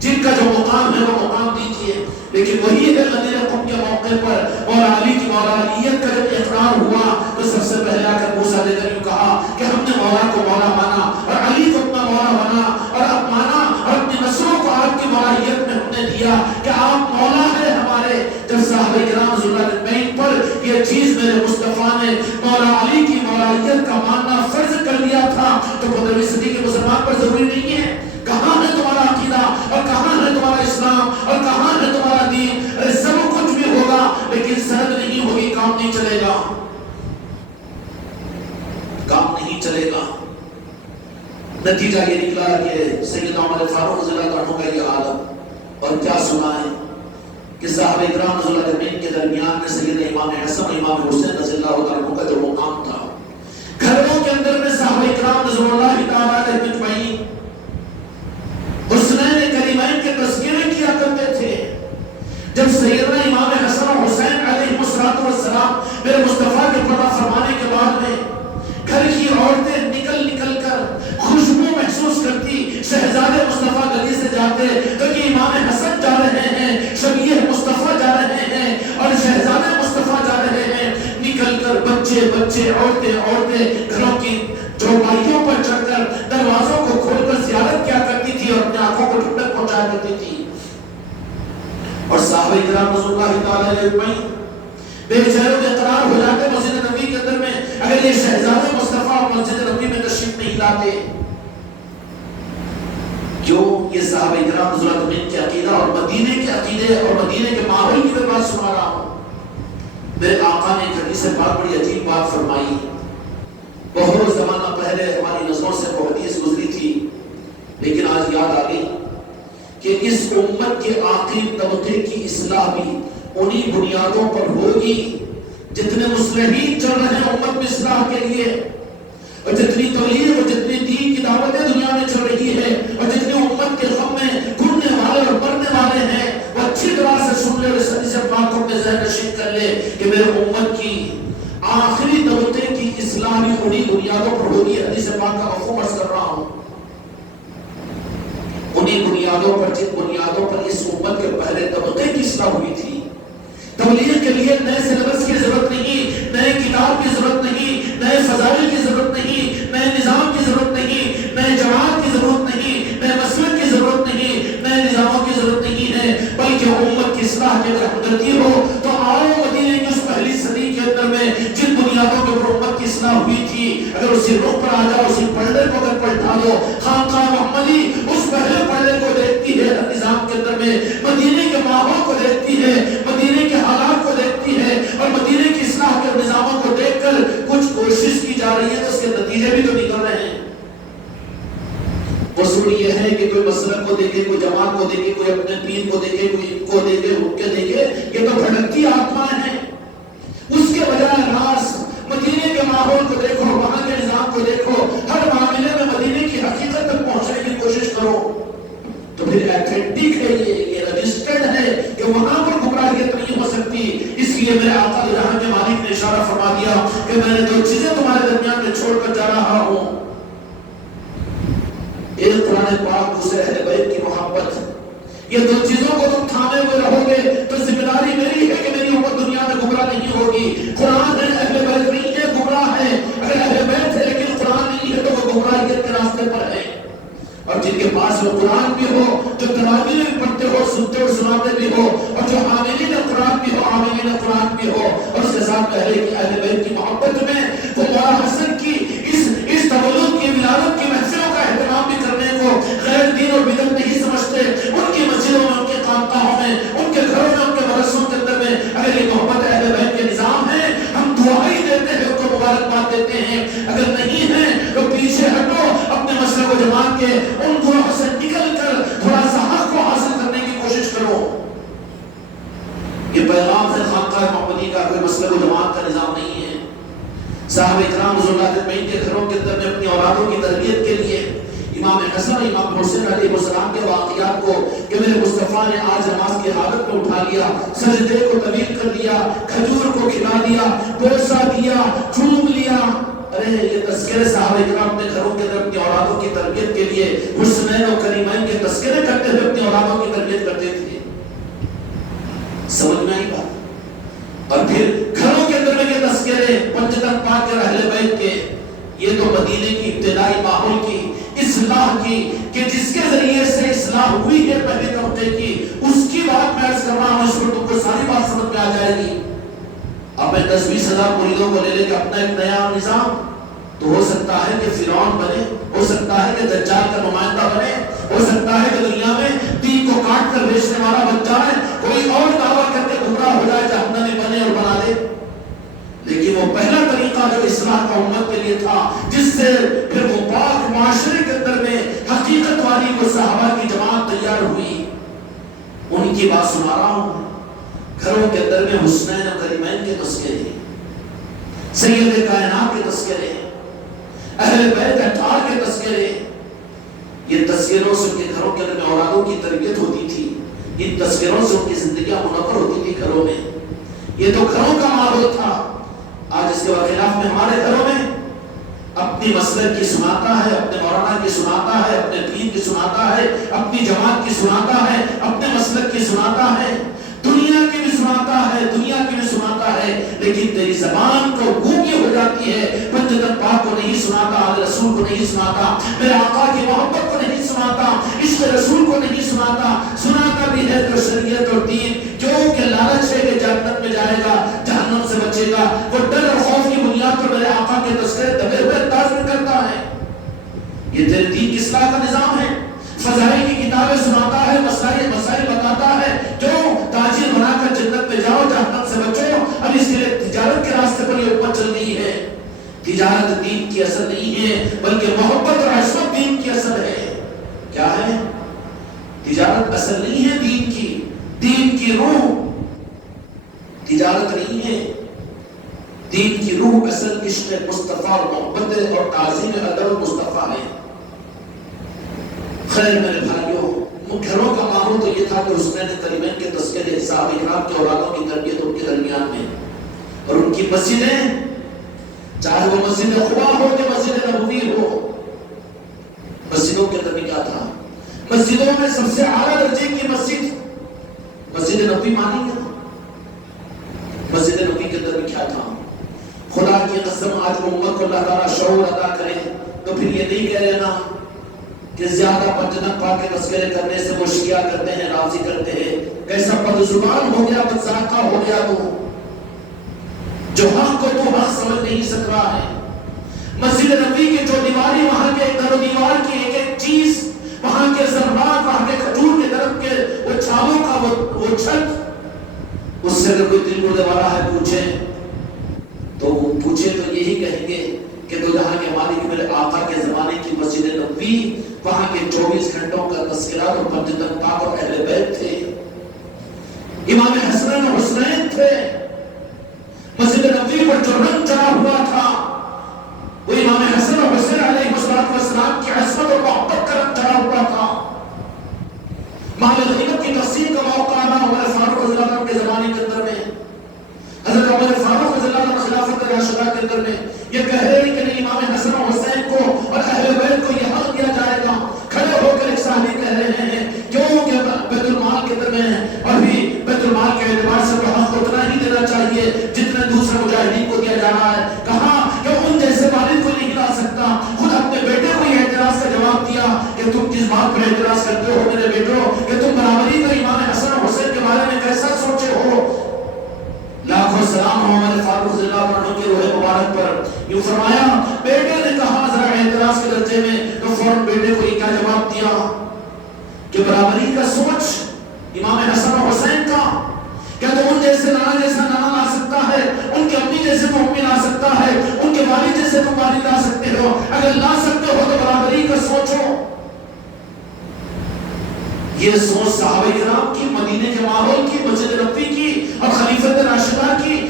جن کا جو مقام ہے وہ مقام دیجیے، لیکن وہی ہے غدیر قم کے موقع پر مولا علی کی مولا علیت کا جب اقرار ہوا تو سب سے پہلے آ کر موسیٰ نے یوں کہا کہ ہم نے مولا کو مولا مانا اور علی کو اپنا مولا مانا، اور اب مانا اور اپنی نسلوں کو آپ کی مولائیت میں ہم نے دیا کہ آپ مولا ہے ہمارے۔ جب صحابہ کرام رضی اللہ عنہم پر یہ چیز میرے مصطفیٰ نے مولا علی کی مولائیت کا ماننا فرض کر دیا تھا تو 15ویں صدی کے مسلمان پر ضروری نہیں ہے۔ کہاں ہے تمہارا عقیدہ، اور کہاں ہے تمہارا اسلام، اور کہاں ہے تمہارا دین؟ ارے سب کچھ بھی ہوگا لیکن سند نہیں ہوگی، کام نہیں چلے گا، کام نہیں چلے گا۔ نتیجہ یہ نکلا کہ سیدنا عمر فاروق رضی اللہ عنہ کا یہ عالم، اور کیا سنا ہے کہ صحابہ کرام رضی اللہ عنہم کے درمیان میں سیدنا امام حسن اور امام حسین رضی اللہ عنہ کا جو مقام تھا، گھروں کے اندر میں صحابہ کرام رضی اللہ تعالیٰ عنہم اجمعین حسنین کریمین کے تذکرے کیا کرتے تھے۔ جب سیدنا امام حسن اور حسین علیہ السلام میرے مصطفیٰ کے پردہ فرمانے کے بعد میں گھر کی عورتیں نکل نکل کر خوشبو محسوس کرتی، شہزادے مصطفیٰ گلی سے جاتے تو کہ امام حسن جا رہے ہیں، شبیہ مصطفیٰ جا رہے ہیں، اور شہزادے مصطفیٰ جا رہے ہیں، نکل کر بچے عورتیں گھروں کی چوپائیوں پر چڑھ کر دروازوں کو کھول کر زیارت کیا کرتی تھی اور اپنے آنکھوں کو ٹھنڈک پہنچایا کرتی تھی۔ اور صحابہ کرام رضی اللہ تعالیٰ عنہم بے چاروں کے قرار ہو جاتے مسجد نبوی کے اندر میں، اگر یہ شہزادے مصطفیٰ مسجد نبوی میں تشریف نہیں لاتے۔ کیوں؟ یہ صحابہ کرام رضی اللہ عنہم کے عقیدہ اور مدینے کے عقیدے اور مدینے کے ماحول کی میں بات سنا رہا ہوں۔ میرے آقا نے ایک حدیث پاک بڑی عجیب بات فرمائی۔ بہت زمانہ پہلے ہماری نظروں سے وہ حدیث گزری تھی، لیکن آج یاد آ گئی کہ اس امت کے آخری طبقے کی اصلاح بھی انہی بنیادوں پر ہوگی۔ جتنے مصلحین چل رہے ہیں امت میں اصلاح کے لیے، اور جتنی تبلیغ اور جتنی دین کی دعوتیں دنیا میں چل رہی ہے، اور جتنے امت کے غم میں گھرنے والے اور مرنے والے ہیں، وہ اچھی طرح سے سن لے اور اس حدیث پاک کو اپنے ذہن نشین کر لے کہ میرے امت کی آخری طبقے کی اصلاح بھی انہی بنیادوں پر ہوگی۔ حدیث پاک کا مفہوم عرض کر رہا ہوں، انہی بنیادوں پر، جن بنیادوں پر اس امت کے پہلے طبقے کی اصلاح ہوئی تھی۔ تبلیغ کے لیے نئے سلیبس کی ضرورت نہیں، نئے کتاب کی ضرورت نہیں، نئے فضائل کی ضرورت نہیں، نئے نظام کی ضرورت نہیں، نئے جماعت کی ضرورت نہیں، نئے مسلک کی ضرورت نہیں، نئے نظاموں کی ضرورت نہیں ہے، بلکہ امت کی اصلاح کی اگر ہمدردی ہو تو آؤ مدینے کی اس پہلی صدی کے اندر میں جن بنیادوں کے اوپر امت کی اصلاح ہوئی تھی، اگر اسی رخ پر آ جاؤ، اسی پلڑے کو اگر پلٹا دو، خانقاہ محمدی اس پہلے پلڑے کو دیکھتی ہے ہر نظام کے اندر میں، مدینے کے ماحول کو دیکھتی ہے، مدینے کے حالات کو دیکھتی ہے، اور مدینے کی اصلاح کے نظاموں کو دیکھ کر کچھ کوشش کی جا رہی ہے تو اس کے نتیجے بھی تو نکل رہے ہیں۔ اصول یہ ہے کہ کوئی مسلک کو دیکھے، کوئی جماعت کو دیکھے، کوئی اپنے پیر کو دیکھے، کوئی ان کو دیکھے، ان کے دیکھے، یہ تو بھٹکتی آتمائیں ہیں۔ اس کے بجائے راس مدینے کے ماحول کو دیکھو، وہاں کے نظام کو دیکھو، ہر معاملے میں مدینے کی حقیقت تک پہنچنے کی کوشش کرو، تو پھر ایتھنٹک ہے، یہ رجسٹرڈ ہے کہ وہاں پر گمراہیت نہیں ہو سکتی۔ اس لیے میرے آقا جہاں کے مالک نے اشارہ فرما دیا کہ میں نے دو چیزیں تمہارے درمیان میں چھوڑ کر جا رہا ہوں، ایک قرآن پاک، دوسرے اہل بیت کی محبت۔ یہ دو چیزوں کو تم تھامے ہوئے رہو گے تو ذمہ داری میری ہے کہ میری امت دنیا میں گمراہ نہیں ہوگی۔ قرآن ہے، اہل بیت نہیں ہے، گمراہ ہے، اگر اہل بیت ہے لیکن قرآن نہیں ہے تو وہ گمراہیت کے راستے پر ہے۔ اور جن کے پاس وہ قرآن بھی ہو، جو تراویح بھی پڑھتے ہو، سنتے اور سناتے بھی ہو، اور جو عاملین قرآن بھی ہو، عاملین قرآن بھی ہو، اور اس کے ساتھ اہل بیت کی محبت میں وہ مولا حسن کی اس تولد کی ولادت کی محفلوں کا اہتمام بھی کرنے کو غیر دین اور بدعت نہیں سمجھتے۔ ان کی مسجدوں میں، ان کے خانقاہوں میں، ان کے گھروں میں، ان کے مدرسوں کے اندر میں اگر یہ محبت اہل بیت کے نظام ہے، ہم دعائی دیتے ہیں، ان کو مبارکباد دیتے ہیں۔ اگر نہیں ہے تو پیچھے ہٹو، اپنے مسلک و جماعت کے ان گروہوں سے نکل کر تھوڑا سا حق کو حاصل کرنے کی کوشش کرو۔ یہ پیغام ہے خانقاہ محمدی کا، کوئی مسلک و جماعت کا نظام نہیں ہے۔ صحابہ کرام رضی اللہ اجمعین کے گھروں کے اندر میں اپنی اولادوں کی تربیت کے لیے امام حسن اور امام حسین علیہ السلام کے واقعات کو کہ میرے مصطفیٰ نے آج نماز کی حالت میں اٹھا لیا، سجدے کو طویل کر دیا، کھجور کو کھلا دیا، بوسہ دیا، چوم لیا۔ ارے یہ تذکرے صحابہ کرام اپنے گھروں کے اندر اپنی اولادوں کی تربیت کے لیے حسنین و کریمین کے تذکرے کرتے ہوئے اپنی اولادوں کی تربیت کرتے تھے۔ سمجھ میں آئی بات؟ اور پھر گھروں کے اندر میں یہ تذکرے پنجتن پاک اور اہل بیت کے، یہ تو مدینے کی ابتدائی ماحول کی اصلاح کی کہ جس کے ذریعے سے اصلاح ہوئی ہے پہلے طبقے کی، اس کی بات میں عرض کر رہا ہوں، اس پر تم کو ساری بات سمجھ میں آ جائے گی۔ اب میں 10-20 ہزار مریدوں کو لے کے اپنا ایک نیا نظام، تو ہو سکتا ہے کہ فرعون بنے، ہو سکتا ہے کہ دجال کا نمائندہ بنے، ہو سکتا ہے کہ دنیا میں دین کو کاٹ کر بیچنے والا بن جائے، کوئی اور دعویٰ کر کے گمراہ ہو جائے، جہنمی بنے اور بنا دے۔ لیکن وہ پہلا طریقہ جو اصلاح کا امت کے لیے تھا، جس سے پھر وہ پاک معاشرے کے اندر میں حقیقت والی وہ صحابہ کی جماعت تیار ہوئی، ان کی بات سنا رہا ہوں۔ گھروں کے اندر میں حسنین و کریمین کے تذکرے، سید کائنات کے تذکرے، اہل بیت اطہار کے تذکرے، یہ تذکروں سے ان کے گھروں کے اندر میں اولادوں کی تربیت ہوتی تھی، ان تذکروں سے ان کی زندگیاں منور ہوتی تھی گھروں میں۔ یہ تو گھروں کا ماحول تھا۔ آج اس کے خلاف میں ہمارے گھروں میں اپنی مسلک کی سناتا ہے، اپنے مولانا کی سناتا ہے، اپنے دین کی سناتا ہے، اپنی جماعت کی سناتا ہے، اپنے مسلک کی سناتا ہے، دنیا کی بھی سناتا ہے، دنیا کی بھی سناتا ہے، لیکن تیری زبان کو گونگی ہو جاتی ہے، پنجتن پاک کو نہیں سناتا، آل رسول کو نہیں سناتا، میرے آقا کی محبت کو نہیں سناتا، عشق رسول کو نہیں سناتا، سناتا بھی ہے تو شریعت اور دین، جو کہ لالچ ہے کہ جنت میں جائے گا، جہنم سے بچے گا، وہ ڈر اور خوف کی بنیاد پر میرے آقا کے تذکرے دبے ہوئے انداز میں کرتا ہے۔ یہ تیرے دین کی اصلاح کا نظام ہے، فضائل کی کتابیں سناتا ہے، مسائل بتاتا ہے، جو تاجر بنا کر جنت میں جاؤ، جہنم سے بچو۔ اب اس کے لیے تجارت کے راستے پر یہ امت چل رہی ہے۔ تجارت دین کی اصل نہیں ہے، بلکہ محبت اور عصمت دین کی اصل ہے۔ کیا ہے؟ تجارت اصل نہیں ہے دین کی، دین کی روح تجارت نہیں ہے، دین کی روح اصل عشق مصطفیٰ اور محبت اور تعظیم ادب مصطفیٰ ہے۔ خیر میرے بھائیوں، گھروں کا ماحول تو یہ تھا کہ حسنین کریمین کے تذکرے، صحابہ کرام کے اولادوں کی تربیت ان کے درمیان میں، اور ان کی مسجدیں، چاہے وہ مسجد قباء ہو کہ مسجد نبوی ہو، مسجدوں کے اندر کیا تھا؟ مسجدوں میں سب سے اعلیٰ درجے کی مسجد نبوی مانی گیا۔ مسجد نبوی کے اندر کیا تھا؟ خدا کی قسم آج امت کو اللہ تعالیٰ شعور عطا کرے تو پھر یہ نہیں کہہ لینا کہ زیادہ پنجتن پاک کے تذکرے کرنے سے وہ شیعہ کرتے ہیں، راضی کرتے ہیں. کیسا بدزبان ہو گیا، بدذاقہ ہو گیا تو جو حق کو تو حق سمجھ نہیں سک رہا ہے. مسجد نبوی کے جو دیواری، وہاں کے در و دیوار کی ایک ایک چیز، وہاں کے زربات، وہاں کے کھجور کے درخت کے وہ چھالوں کا وہ چھت، اس سے اگر کوئی دل مردے والا ہے پوچھے تو یہی کہیں گے کہ تو جہاں کے مالک میرے آقا کے زمانے کی مسجد نبوی، وہاں کے 24 گھنٹوں کا تذکرات اور پنجتن پاک اور اہل بیت تھے، امام حسن و حسین تھے. مسجد نبوی پر جو رنگ چڑھا ہوا تھا وہ امام حسن و حسین علیہ السلام کی عصمت اور محبت کا رنگ چڑھا ہوا تھا. مال غنیمت کی تقسیم کا موقع آنا عمر فاروق رضی اللہ عنہ کے زمانے کے اندر میں، حضرت عمر فاروق رضی اللہ عنہ خلافت راشدہ کے اندر میں یہ کہہ رہے ہیں کہ نہیں، امام حسن و حسین کو اور اہل بیت کو یہ حق دیا جائے گا. کھڑے ہو کر ایک صحابی کہہ رہے ہیں کیوں کہ بیت المال کے اندر میں اور بھی بیت المال کے اعتبار سے تو حق اتنا ہی دینا چاہیے جتنا دوسرے مجاہدین کو دیا جا رہا ہے. کہا کہ ان جیسے والد کو نہیں ہلا سکتا. خود اپنے بیٹے کو یہ اعتراض کا جواب دیا کہ تم کس بات پر اعتراض کرتے ہو میرے بیٹو، کہ تم برابری کا امام حسن و حسین کے بارے میں کیسا سوچے ہو. لاکھوں سلام ہو عمر فاروق رضی اللہ عنہ کی روح مبارک پر. یوں فرمایا، بیٹے نے کہا ذرا اعتراض کے درجے میں، تو فوراً بیٹے کو یہ کیا جواب دیا کہ برابری کا سوچ امام حسن و حسین کا، کیا تو ان جیسے نانا جیسا نانا لا سکتا ہے، ان کے امی جیسے تو امی لا سکتا ہے، ان کے والد جیسے تو والد لا سکتے ہو؟ اگر لا سکتے ہو تو برابری کا سوچو. یہ سوچ صحابہ کرام کی، مدینے کے ماحول کی، مسجد نبوی کی اور خلیفۃ راشدہ کی،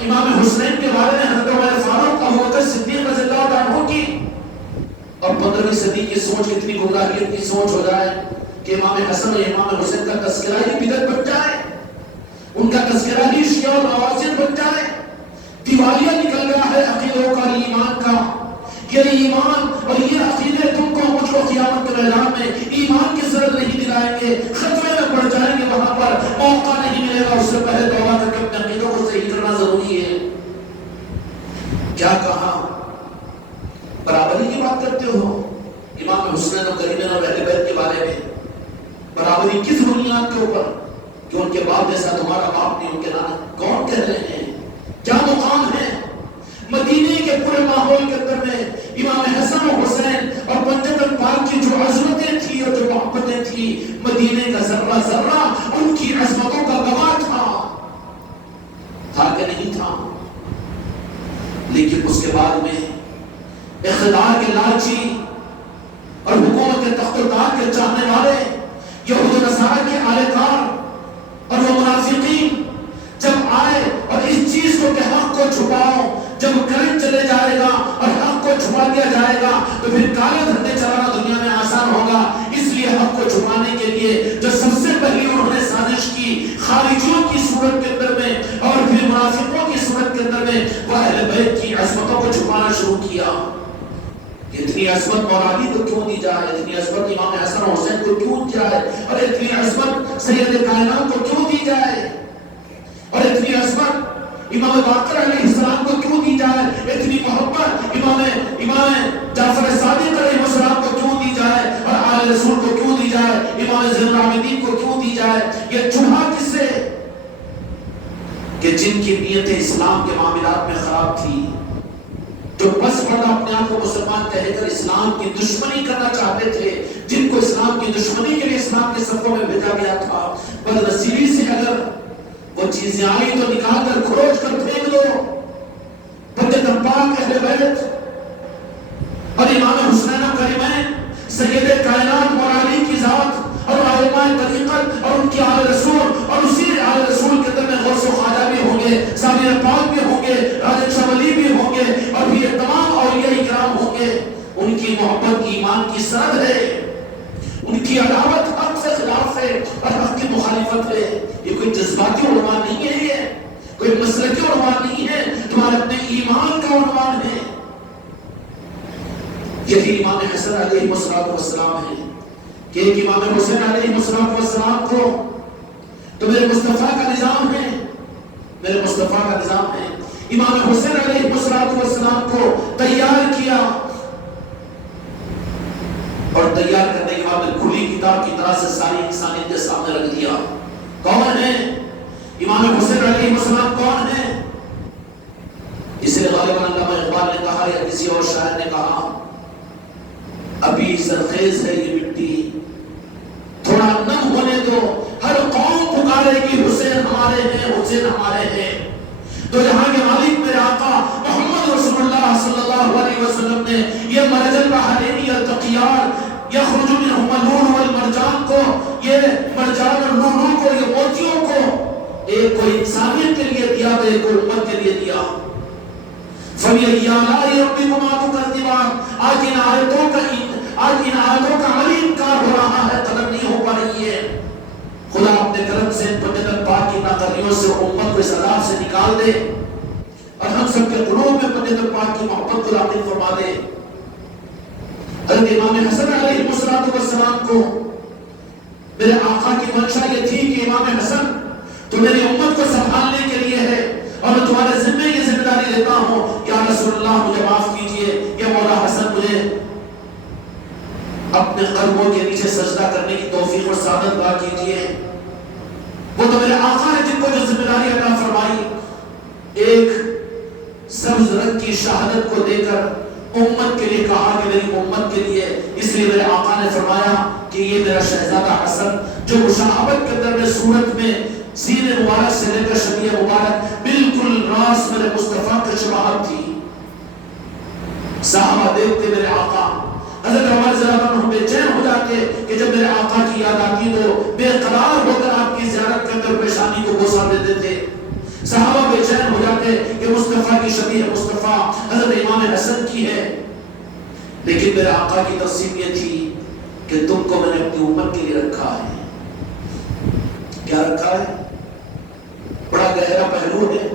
امام حسین کے بارے میں حضرت عمر فاروق، ابوبکر صدیق رضی اللہ عنہ کی. اور 15ویں صدی کی سوچ اتنی گمراہیت کی سوچ ہو جائے کہ امام حسن اور امام حسین کا تذکرہ ہی بدعت بن جائے، ان کا تذکرہ ہی شیعہ اور روافض بن جائے. دیوالیہ نکل گیا ہے عقیدوں کا، ایمان کا. یہ ایمان اور یہ عقیدے تم کو مجھ کو قیامت کے میدان میں ایمان کی ضرورت نہیں دلائیں گے، خطرے میں پڑ جائیں گے، وہاں پر موقع نہیں ملے گا. اس سے پہلے توبہ کر کے اپنے عقیدوں کو صحیح کرنا ضروری ہے. کیا کہا؟ برابری کی بات کرتے ہو امام حسین اور کریم اور اہل بیت کے بارے میں. برابری کس بنیاد کے اوپر؟ کہ ان کے باپ جیسا تمہارا باپ نہیں، ان کے نام کون کہہ رہے ہیں؟ کیا مقام ہے؟ مدینے کے پورے ماحول کے اندر میں امام حسن و حسین اور پنجتن پاک کی جو عظمتیں تھی اور جو محبتیں تھی، مدینے کا ذرہ ذرہ ان کی عظمتوں کا گواہ تھا کہ نہیں تھا. لیکن اس کے بعد میں اقتدار کے لالچی اور حکومت کے تخت و تاج کے چاہنے والے یہود و نصارہ کے آلے کار اور وہ منافقین جب آئے اور اس چیز کو کہ حق کو چھپاؤ، جب کرنٹ چلے جائے گا اور حق کو چھپا دیا جائے گا تو پھر کالے دھندے چلانا دنیا میں آسان ہوگا. اس لیے حق کو چھپانے کے لیے جو سب سے پہلی انہوں نے سازش کی، خارجیوں کی صورت کے اندر میں اور پھر منافقوں کی صورت کے اندر میں، وہ اہل بیت کی عظمتوں کو چھپانا شروع کیا. اتنی عظمت مولا علی کو کیوں دی جائے، اتنی عظمت امام حسن و حسین کو کیوں دی جائے، اور اتنی عظمت سید کائنات کو کیوں دی جائے، اور اتنی عظمت امام باقر علیہ السلام کو کیوں دی جائے، اتنی محبت امام جعفر صادق علیہ السلام کو کیوں دی جائے، اور آل رسول کو کیوں دی جائے، امام زین العابدین کو کیوں دی جائے. یہ چوہا کس سے؟ کہ جن کی نیتیں اسلام کے معاملات میں خراب تھی، جو بس پڑا اپنے آپ کو مسلمان کہہ کر اسلام کی دشمنی کرنا چاہتے تھے، جن کو اسلام کی دشمنی کے لیے اسلام کے صفوں میں بھیجا گیا تھا. بدنصیبی سے اگر وہ چیزیں آئی تو نکال کر کھروچ کر پھینک دو. پنجتن پاک، اہل بیت اور امام حسین کریمین، سید کائنات مولا علی کی ذات اور علماء طریقت اور ان کی آل رسول، اور اسی آل رسول کے اندر میں غوث و خواجہ بھی ہوں گے، سامر پاک بھی ہوں گے، راجہ شاہ ولی بھی ہوں گے، اور بھی یہ تمام اولیاء کرام ہوں گے. ان کی محبت ایمان کی سند ہے، ان کی عداوت حق سے خلاف ہے اور حق کی مخالفت ہے. یہ کوئی جذباتی عنوان نہیں ہے، یہ کوئی مسلکی عنوان نہیں ہے، تمہارے اپنے ایمان کا عنوان ہے. یہی امام حسن علیہ السلام ہے کہ ایک امام حسین علیہ السلام کو تو میرے مصطفیٰ کا نظام ہے، میرے مصطفیٰ کا نظام ہے امام حسین علیہ السلام کو تیار کیا، اور تیار کرنے کے بعد کھلی کتاب کی طرح سے ساری انسانیت کے سامنے رکھ دیا۔ کون ہے امام حسین علیہ السلام؟ کون ہے؟ اسے غالباً علامہ اقبال نے کہا یا کسی اور شاعر نے کہا، ابھی زرخیز ہے یہ مٹی، تھوڑا نم ہونے دو، ہر قوم پکارے گی حسین ہمارے ہیں، حسین ہمارے ہیں۔ تو جہاں کے مالک میرے آقا محمد رسول اللہ صلی اللہ علیہ وسلم نے یہ مرج البحرین التقیان یخرج منہما اللؤلؤ والمرجان کو، یہ مرجان اور لؤلؤ کو، یہ موتیوں کو ایک کو انسانیت کے لیے دیا، ایک کو امت کے لیے دیا۔ فَبِأَيِّ آلَاءِ رَبِّكُمَا تُكَذِّبَانِ، آج ان آیتوں کا عملی انکار ہو رہا ہے، قدر نہیں ہو پا رہی ہے۔ خدا اپنے کرم سے پنجتن پاک کی ناکاریوں سے امت کو اس عذاب سے نکال دے، اور ہم سب کے قلوب میں پنجتن پاک کی محبت کو داخل فرما دے۔ حضرت امام حسن علیہ السلام کو میرے آقا کی منشا یہ تھی کہ امام حسن تو میری امت کو سنبھالنے کے لیے ہے، اور میں تمہارے ذمہ یہ ذمہ داری لیتا ہوں، یا رسول اللہ مجھے معاف کیجئے، یا مولا حسن مجھے اپنے قدموں کے نیچے سجدہ کرنے کی توفیق اور سعادت عطا کیجئے۔ وہ تو میرے آقا نے جن کو جو ذمہ داری عطا فرمائی، ایک سبز رنگ کی شہادت کو دے کر امت کے لیے کہا کہ میری امت کے لیے، اس لیے میرے آقا نے فرمایا کہ یہ میرا شہزادہ حسن جو مشاہبت کے اندر میں صورت میں سینے مبارک سے لے کر شبیہ مبارک بالکل راس میرے مصطفیٰ کی شباہت تھی۔ صحابہ دیکھتے میرے آقا، حضرت عمر رضی اللہ عنہ بے چین ہو جاتے کہ جب میرے آقا کی یاد آتی تو بے قرار ہو کر آپ کی زیارت کر کر پیشانی کو بوسہ دیتے تھے۔ صحابہ بے چین ہو جاتے کہ مصطفیٰ کی شبیہ مصطفیٰ حضرت امام حسن کی ہے، لیکن میرے آقا کی تقسیم یہ تھی کہ تم کو میں نے اپنی امت کے لیے رکھا ہے۔ کیا رکھا ہے؟ بڑا گہرا پہلو ہے،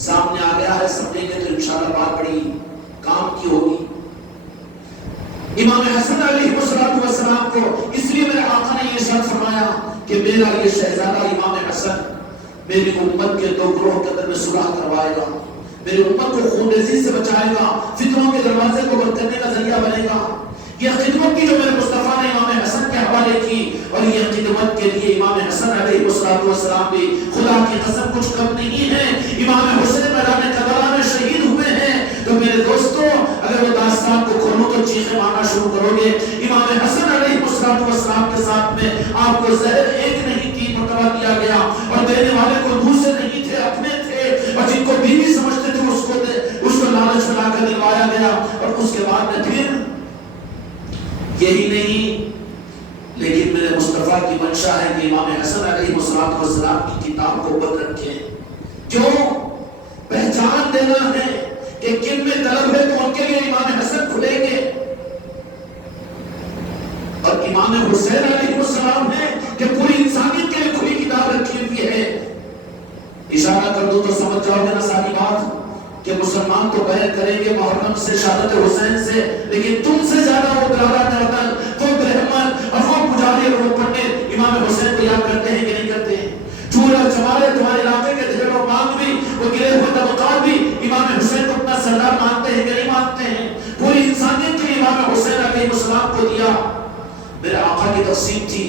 سامنے آ گیا ہے، سمجھیں گے تو انشاءاللہ بات بڑی کام کی ہوگی۔ امام حسن علیہ السلام کو اس لیے میرے آقا نے یہ ارشاد فرمایا کہ میرا یہ شہزادہ امام حسن میری امت کے دو گروہ کے اندر میں صلح کروائے گا، میری امت کو خون ریزی سے بچائے گا، فتنوں کے دروازے کو بند کرنے کا ذریعہ بنے گا۔ یہ خدمت کی جو میرے مصطفیٰ نے امام حسن کے حوالے کی، اور یہ خدمت کے لیے امام حسن علیہ السلام بھی خدا کی قسم کچھ کم نہیں ہے۔ امام حسین میدان کربلا میں شہید ہوئے ہیں، تو میرے دوستوں اگر وہ داستان کو کھولو تو چیخیں مارنا شروع کرو گے۔ امام حسن علیہ السلام کے ساتھ میں آپ کو زہر ایک نہیں 3 مرتبہ دیا گیا، اور دینے والے کو دوسرے نہیں تھے، اپنے تھے، اور جن کو بیوی سمجھتے تھے اس کو لالچ میں لا کر دلوایا گیا، اور اس کے بعد میں پھر یہی نہیں، لیکن میرے مصطفیٰ کی منشا ہے کہ امام حسن علیہ السلام کی کتاب کو بند رکھیں۔ کیوں؟ پہچان دینا ہے کہ کن میں طلب ہے تو ان کے لیے امام حسن کھلیں گے، اور امام حسین علیہ السلام ہے کہ پوری انسانیت کے لیے کھلی کتاب رکھی ہوئی ہے۔ اشارہ کر دو تو سمجھ جاؤ گے نا ساری بات، کہ مسلمان تو بیعت کریں گے محرم سے، شہادت حسین سے، لیکن تم سے زیادہ وہ برادر وطن، وہ برہمن اور وہ پجاری اور وہ پنڈت امام حسین کو یاد کرتے ہیں کہ نہیں کرتے ہیں؟ چور اور چمارے تمہارے علاقے کے دھیر و مانگ بھی، وہ گرے ہوئے طبقات بھی امام حسین کو اپنا سردار مانتے ہیں کہ نہیں مانتے ہیں؟ پوری انسانیت کے لیے امام حسین علیہ السلام کو دیا، میرے آقا کی تقسیم تھی،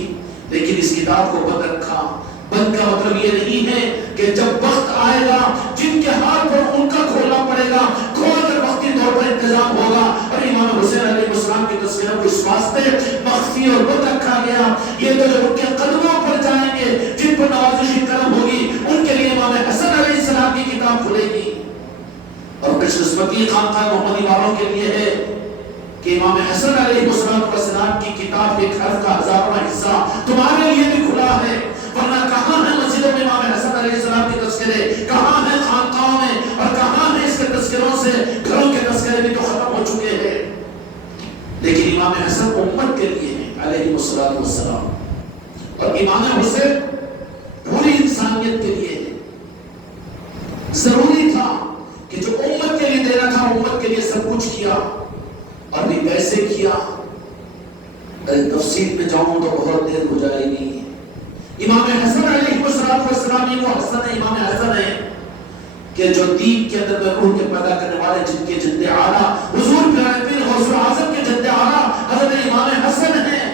لیکن اس کتاب کو بند رکھا۔ بند کا مطلب یہ نہیں ہے کہ جب وقت آئے گا جن کے ہاتھ پر ان کا کھولنا پڑے گا، کھول کر وقتی طور پر انتظام ہوگا، اور امام حسین علیہ السلام کی تذکرہ کو اس واسطے مخفی اور بند رکھا گیا، یہ تو جب ان کے قدموں پر جائیں گے، جن پر نوازش کرم ہوگی، ان کے لیے امام حسن علیہ السلام کی کتاب کھلے گی۔ اور بشنسبتی خانقاہ محمدی والوں کے لیے ہے کہ امام حسن علیہ السلام کی کتاب کے حرف کا 1000واں حصہ تمہارے لیے بھی کھلا ہے، ورنہ کہاں ہے مسجدوں میں امام حسن علیہ السلام کی تذکرے، کہاں ہے خانقاہوں میں، اور کہاں ہے اس کے تذکروں سے گھروں کے تذکرے بھی تو ختم ہو چکے ہیں۔ لیکن امام حسن امت کے لیے ہے علیہ السلام، اور امام حسین پوری انسانیت کے لیے ہے۔ ضروری تھا کہ جو امت کے لیے دینا تھا امت کے لیے سب کچھ کیا، اور بھی کیسے کیا، تفصیل میں جاؤں تو بہت دیر ہو جائے گی۔ امام حسن علیہ السلام یہ وہ حسن ہے، امام حسن ہے کہ جو دین کے اندر میں روح کے پیدا کرنے والے جن کے جد اعلیٰ حضور پیارے پیر غوث اعظم کے جد اعلیٰ حضرت امام حسن ہیں،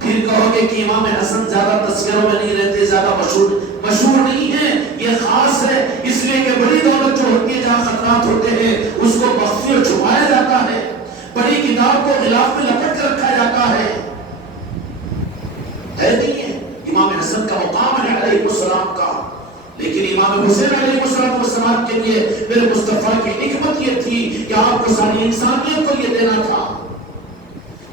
پھر کہو گے کہ امام حسن زیادہ تذکروں میں نہیں رہتے، زیادہ مشہور نہیں ہے، یہ خاص ہے اس لیے کہ بڑی دولت جو ہوتی ہے جہاں خطرات ہوتے ہیں اس کو مخفی اور چھپایا جاتا ہے، بڑی کتاب کو غلاف میں لپٹ کر رکھا جاتا ہے نہیں ہے۔ امام حسن کا مقام ہے علیہ السلام کا، لیکن امام حسین علیہ السلام کے لیے میرے مصطفیٰ کی حکمت یہ تھی کہ آپ کو ساری انسانیت کو یہ دینا تھا،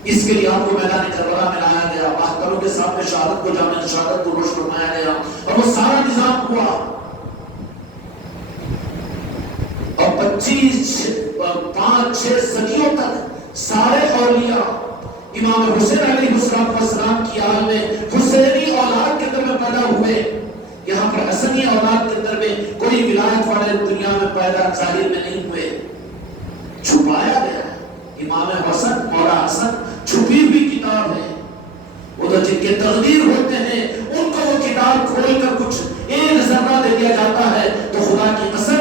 اس کے لیے آپ کو میدان کربلا میں لایا گیا، ماہتروں کے سامنے شہادت کو جامع شہادت کو روش فرمایا گیا اور وہ سارا نظام ہوا، اور 5-6 صدیوں تک سارے اولیاء امام حسین علیہ السلام کی آل میں حسینی اولاد کے اندر میں پیدا ہوئے، یہاں پر حسنی اولاد کے اندر میں کوئی ولایت والے دنیا میں پیدا ظاہر میں نہیں ہوئے، چھپایا گیا۔ امام حسن مولا حسن چھپی ہوئی کتاب ہے، وہ تو جن کے تقدیر ہوتے ہیں ان کو وہ کتاب کھول کر کچھ ایک ذرہ دے دیا جاتا ہے تو خدا کی قسم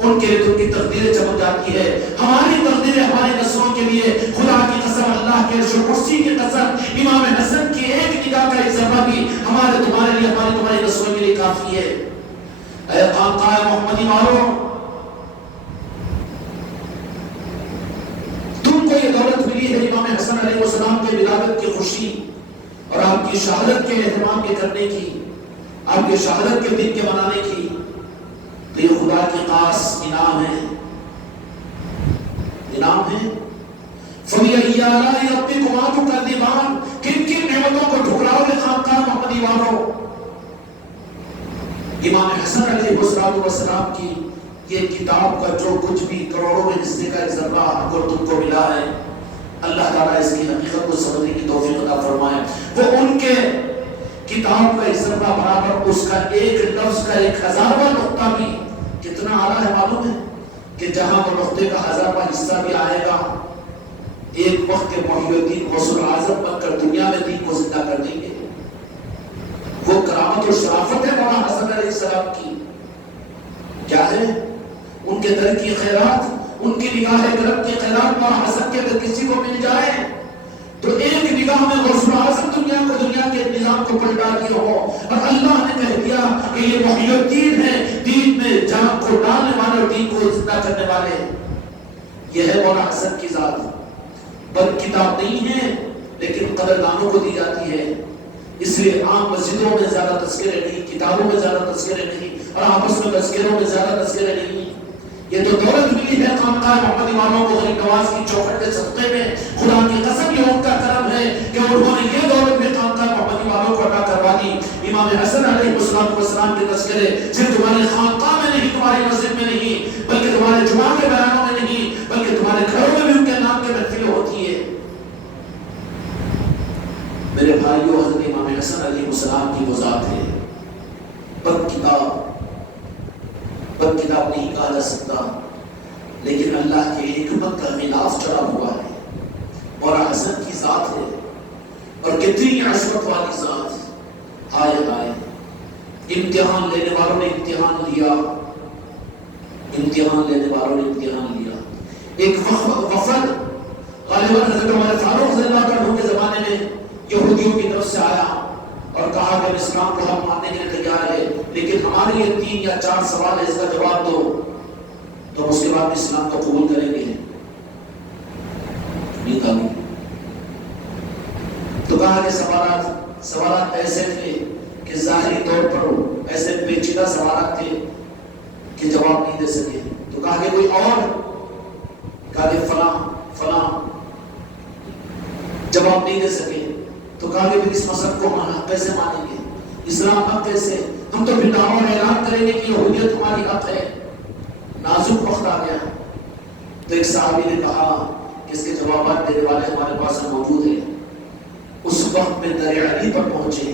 ان کے تو کی تقدیریں چمک جاتی ہے، ہماری تقدیریں ہماری نسلوں کے لیے خدا کی قسم اللہ کے عرش و کرسی کی قسم امام حسن کی ایک نگاہ کا ایک ذرہ بھی ہمارے تمہارے لیے ہماری تمہاری نسلوں کے لیے کافی ہے۔ اے خانقاہ محمدی والوں، تم کو یہ دولت ملی ہے امام حسن علیہ السلام کے ولادت کی خوشی اور آپ کی شہادت کے اہتمام کے کرنے کی، آپ کے شہادت کے دن کے منانے کی، تو یہ خدا کی خاص انعام ہے، انعام ہے۔ فَبِأَيِّ آلَاءِ رَبِّكُمَا تُكَذِّبَانِ، کن کن نعمتوں کو ٹھکراؤ گے خانقاہ محمدی والوں؟ امام حسن علیہ السلام کی یہ کتاب کا جو کچھ بھی کروڑوں میں حصے کا ایک ذرہ اگر تم کو ملا ہے، اللہ تعالیٰ اس کی حقیقت کو سمجھنے کی توفیق عطا فرمائے۔ وہ ان کے کتاب کا ایک ذرہ برابر اس کا ایک لفظ کا 1000واں نقطہ بھی کتنا اعلیٰ ہے معلوم ہے؟ کہ جہاں وہ نقطے کا 1000واں حصہ بھی آئے گا، ایک وقت کے محی الدین غوث اعظم بن کر دنیا میں دین کو زندہ کر دیں گے۔ وہ کرامت و شرافت ہے مولانا حسن علیہ السلام کی، کیا ہے؟ ان کے در کی خیرات، ان کی نگاہ کرم کی خیرات مولانا حسن کے اگر کسی کو مل جائے تو ایک نگاہ میں غوث اعظم دنیا کے نظام کو پلٹا دیا ہو، اور اللہ نے کہہ دیا کہ یہ محی الدین ہے، دین میں جان کو ڈالنے والے اور دین کو زندہ کرنے والے، یہ ہے مولانا حسن کی ذات۔ بد کتاب نہیں ہے لیکن قدردانوں کو دی جاتی ہے، اس لیے عام مسجدوں میں زیادہ تذکرے نہیں، کتابوں میں زیادہ تذکرے نہیں، اور آپس میں تذکروں میں زیادہ تذکرے نہیں۔ یہ تو دولت ملی ہے خانقاہ محمدی والوں کو غریب نواز کی چوکھٹ کے صدقے میں، خدا کی قسم یہ ان کا کرم ہے کہ انہوں نے یہ دولت بھی خانقاہ محمدی والوں کو عطا کروا دی۔ امام حسن علیہ السلام کے تذکرے صرف تمہاری خانقاہ میں نہیں، تمہاری مسجد میں نہیں، بلکہ تمہارے جمعہ کے بیانوں میں نہیں، بلکہ تمہارے گھروں میں بھی ان کے نام کے محفلیں ہوتی ہے۔ میرے بھائیوں، حضرت امام حسن علیہ السلام کی وہ ذات ہے، بد کتاب نہیں کہا جا سکتا، لیکن اللہ کی حکمت کا غلاف چڑھا ہوا ہے، مولا حسن کی ذات ہے، اور کتنی عظمت والی ذات، ہائے ہائے۔ امتحان لینے والوں نے امتحان لیا، امتحان لینے والوں نے امتحان لیا۔ ایک وفد غالباً حضرت عمر فاروق رضی اللہ عنہ کے زمانے میں یہودیوں کی طرف سے آیا اور کہا کہ اسلام کو ہم ماننے کے لیے تیار ہے، لیکن ہمارے یہ 3 یا 4 سوال ہے، اس کا جواب دو تو اس کے بعد اسلام کو قبول کریں گے۔ نہیں کہا تو کہا کہ سوالات ایسے تھے کہ ظاہری طور پر ایسے پیچیدہ سوالات تھے کہ جواب نہیں دے سکے۔ تو کہا کہ کوئی اور، کہا کہ فلاں جواب نہیں دے سکے۔ تو کہا کہ اس مذہب کو ہم کیسے مانیں گے، اسلام حق کیسے، ہم تو پھر دعویٰ اور اعلان کریں گے کہ یہودیت ہماری حق ہے۔ نازک وقت آ گیا تو ایک صحابی نے کہا کہ اس کے جوابات دینے والے ہمارے پاس موجود ہیں۔ اس وقت میں در علی پر پہنچے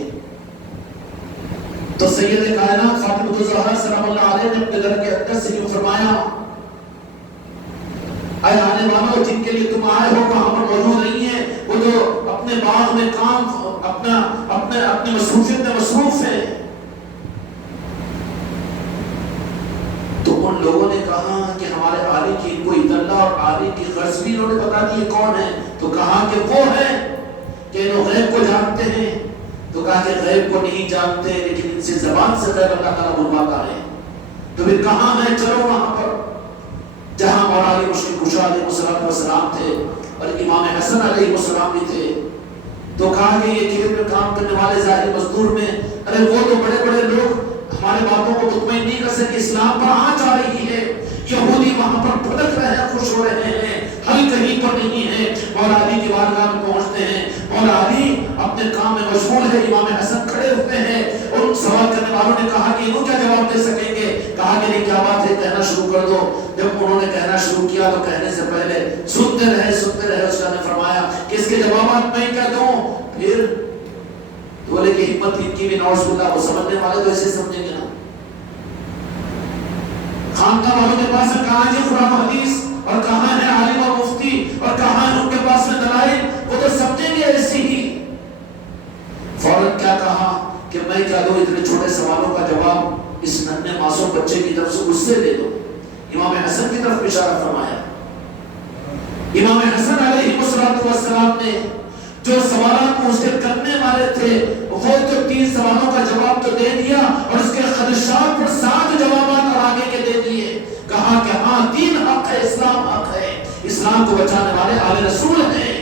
تو سید کائنات فاطمہ الزہرا سلام اللہ علیہ نے اپنے در کے اندر سے یوں فرمایا، اے آنے والوں جن کے لیے تم آئے ہو وہاں پر موجود نہیں ہے، وہ جو اپنے باغ میں کام اپنے مصروفیت میں مصروف ہے۔ اور علی کی غرض بھی انہوں نے بتا دی کون ہے، تو کہا کہ وہ ہے کہ انہوں غیب کو جانتے ہیں، تو کہا کہ غیب کو نہیں جانتے لیکن ان سے زبان سے غیب اللہ تعالیٰ بلواتا ہے، تو پھر کہاں ہے؟ چلو وہاں پر جہاں مولا علی مشکل کشا علیہ السلام تھے اور امام حسن علیہ السلام بھی تھے، تو کہا کہ یہ کھیت میں کام کرنے والے ظاہری مزدور میں، ارے وہ تو بڑے بڑے لوگ ہمارے باتوں کو مطمئن نہیں کر سکے، اسلام پر آنچ آ رہی ہے، یہودی وہاں پر پھٹک رہے ہیں، خوش ہو رہے ہیں، حل کہیں پر نہیں ہے۔ مولا علی کی بارگاہ میں پہنچتے ہیں، مولا علی اپنے کام میں مشغول ہے، امام حسن کھڑے ہوئے ہیں، ان سوال کرنے والوں نے کہا کہ انہوں کیا جواب دے سکیں گے؟ کہا کہ نہیں، کیا بات ہے، کہنا شروع کر دو۔ جب انہوں نے کہنا شروع کیا تو کہنے سے پہلے سنتے رہے۔ اس نے فرمایا کہ اس کے جوابات میں کیا دوں؟ پھر بولے کہ ہمت ان کی بھی نعوذ باللہ، وہ سمجھنے والے تو ایسے سمجھیں گے نا، خانقاہ والوں کے پاس کہاں ہے قرآن حدیث، اور کہاں ہے عالم اور مفتی، اور کہاں ہے ان کے پاس میں دلائل، وہ تو سمجھیں گے ایسے ہی۔ فوراً کیا کہا کہ میں کیا دوں اتنے چھوٹے سوالوں کا جواب اس ننھے معصوم بچے کی طرف سے اس سے دے دو۔ امام حسن کی طرف اشارہ فرمایا۔ امام حسن علیہ السلام نے جو سوالات مجھے کرنے والے تھے وہ تو 3 سوالوں کا جواب تو دے دیا، اور اس کے خدشات پر 7 جوابات اور آگے کے دے دیے۔ کہا کہ ہاں دین حق ہے، اسلام حق ہے، اسلام کو بچانے والے آل رسول ہیں۔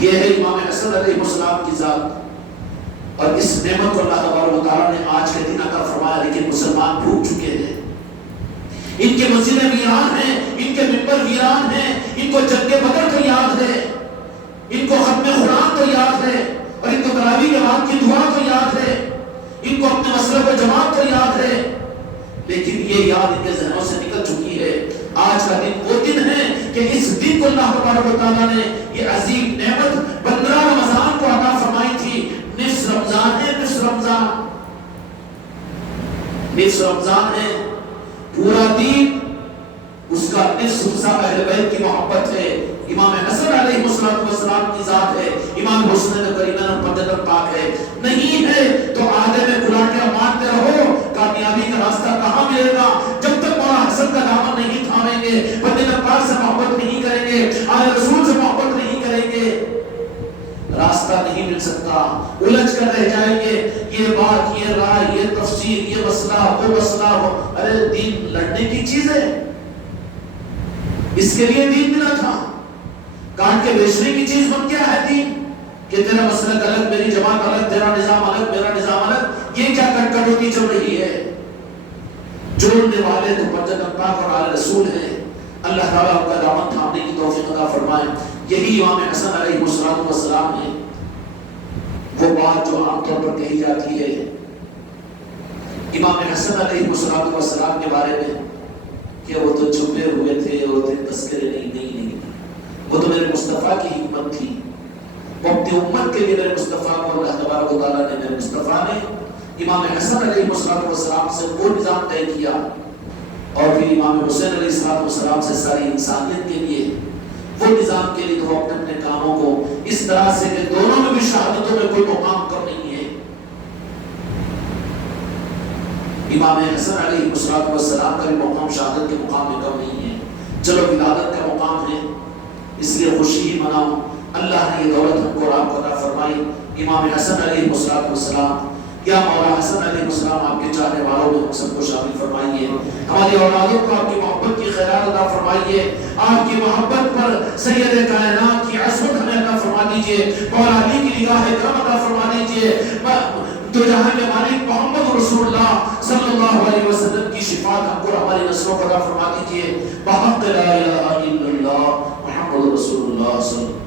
یہ ہے امام حسن علیہ السلام کی ذات، اور اس نعمت کو اللہ تبارک و تعالیٰ نے آج کے دن عطا فرمایا، لیکن مسلمان بھول چکے ہیں۔ ان کے مسجدیں ویران ہیں، ان کے منبر ویران ہیں، ان کو جنگ بدر تو یاد ہے، ان کو ختم قرآن تو یاد ہے، اور ان کو تراویح کے بعد کی دعا تو یاد ہے، ان کو اپنے مسلک و جماعت تو یاد ہے، لیکن یہ یاد ان کے ذہنوں سے نکل چکی ہے۔ آج کا دن وہ دن ہے کہ اس دن کو اللہ تبارک و تعالیٰ نے یہ عظیم نعمت 15 رمضان کو عطا فرمائی تھی۔ نصف رمضان ہے، نصف رمضان ہے، پورا دین اس کا نصف حصہ اہل بیت کی محبت ہے، امام حسن علیہ السلام کی ذات ہے، امام حسین کریمہ پنجتن پاک ہے۔ نہیں ہے تو آدھے میں گلاٹیاں مارتے رہو، کامیابی کا راستہ کہاں ملے گا؟ جب تک مولا حسن کا دامن نہیں تھامیں گے، پنجتن پاک سے محبت نہیں کریں گے، آل رسول سے محبت نہیں کریں گے، راستہ نہیں مل سکتا، الجھ کر رہ جائیں گے۔ یہ بات، یہ رائے، یہ تفسیر، یہ مسئلہ، وہ مسئلہ، ارے دین لڑنے کی چیز ہے، اس کے لیے دین ملا تھا۔ کاٹ کے بیچنے کی چیز بن کیا ہے دین؟ کہ تیرا مسلک الگ، میری جماعت الگ، تیرا نظام الگ، میرا نظام الگ، یہ کیا کٹ کٹوتی چل رہی ہے؟ جوڑنے والے تو پنجتن پاک اور آل رسول ہیں۔ اللہ تعالیٰ ان کا دامن تھامنے کی توفیق عطا فرمائے۔ یہی امام حسن علیہ السلام ہے۔ وہ بات جو عام طور پر کہی جاتی ہے امام حسن علیہ السلام کے بارے میں کہ وہ تو چھپے ہوئے تھے، وہ تو تذکرے نہیں، وہ تو میرے مصطفیٰ کی حکمت تھی، وہ اپنی امت کے لیے میرے مصطفیٰ کو اللہ تبارک و تعالیٰ نے، میرے مصطفیٰ نے امام حسن علیہ السلام سے وہ نظام طے کیا، اور پھر امام حسین علیہ السلام سے ساری انسانیت کے لیے وہ نظام کے لیے تو اپنے کاموں کو اس طرح سے کہ دونوں میں بھی شہادتوں میں کوئی مقام کم نہیں ہے۔ امام حسن علیہ السلام کا بھی مقام شہادت کے مقام میں کم نہیں ہے۔ چلو ولادت کا مقام ہے، اس لیے خوشی ہی مناؤ، اللہ نے یہ دولت ہم کو آپ کو عطا فرمائی۔ امام حسن علیہ السلام، یا مولا حسن علیہ السلام آپ کے چاہنے والوں میں ہم سب کو شامل فرمائیے، ہماری اولادوں کو آپ کی محبت کی خیرات عطا فرمائیے، آپ کی محبت پر سید کائنات کی عظمت ہمیں عطا فرما دیجئے، مولا علی کی نگاہ کرم عطا فرما دیجئے، دو جہاں کے مالک محمد رسول اللہ صلی اللہ علیہ وسلم کی شفاعت ہم کو ہماری نسلوں کو عطا فرما دیجئے، بحق لا الہ الا اللہ محمد رسول اللہ صلی اللہ علیہ وسلم۔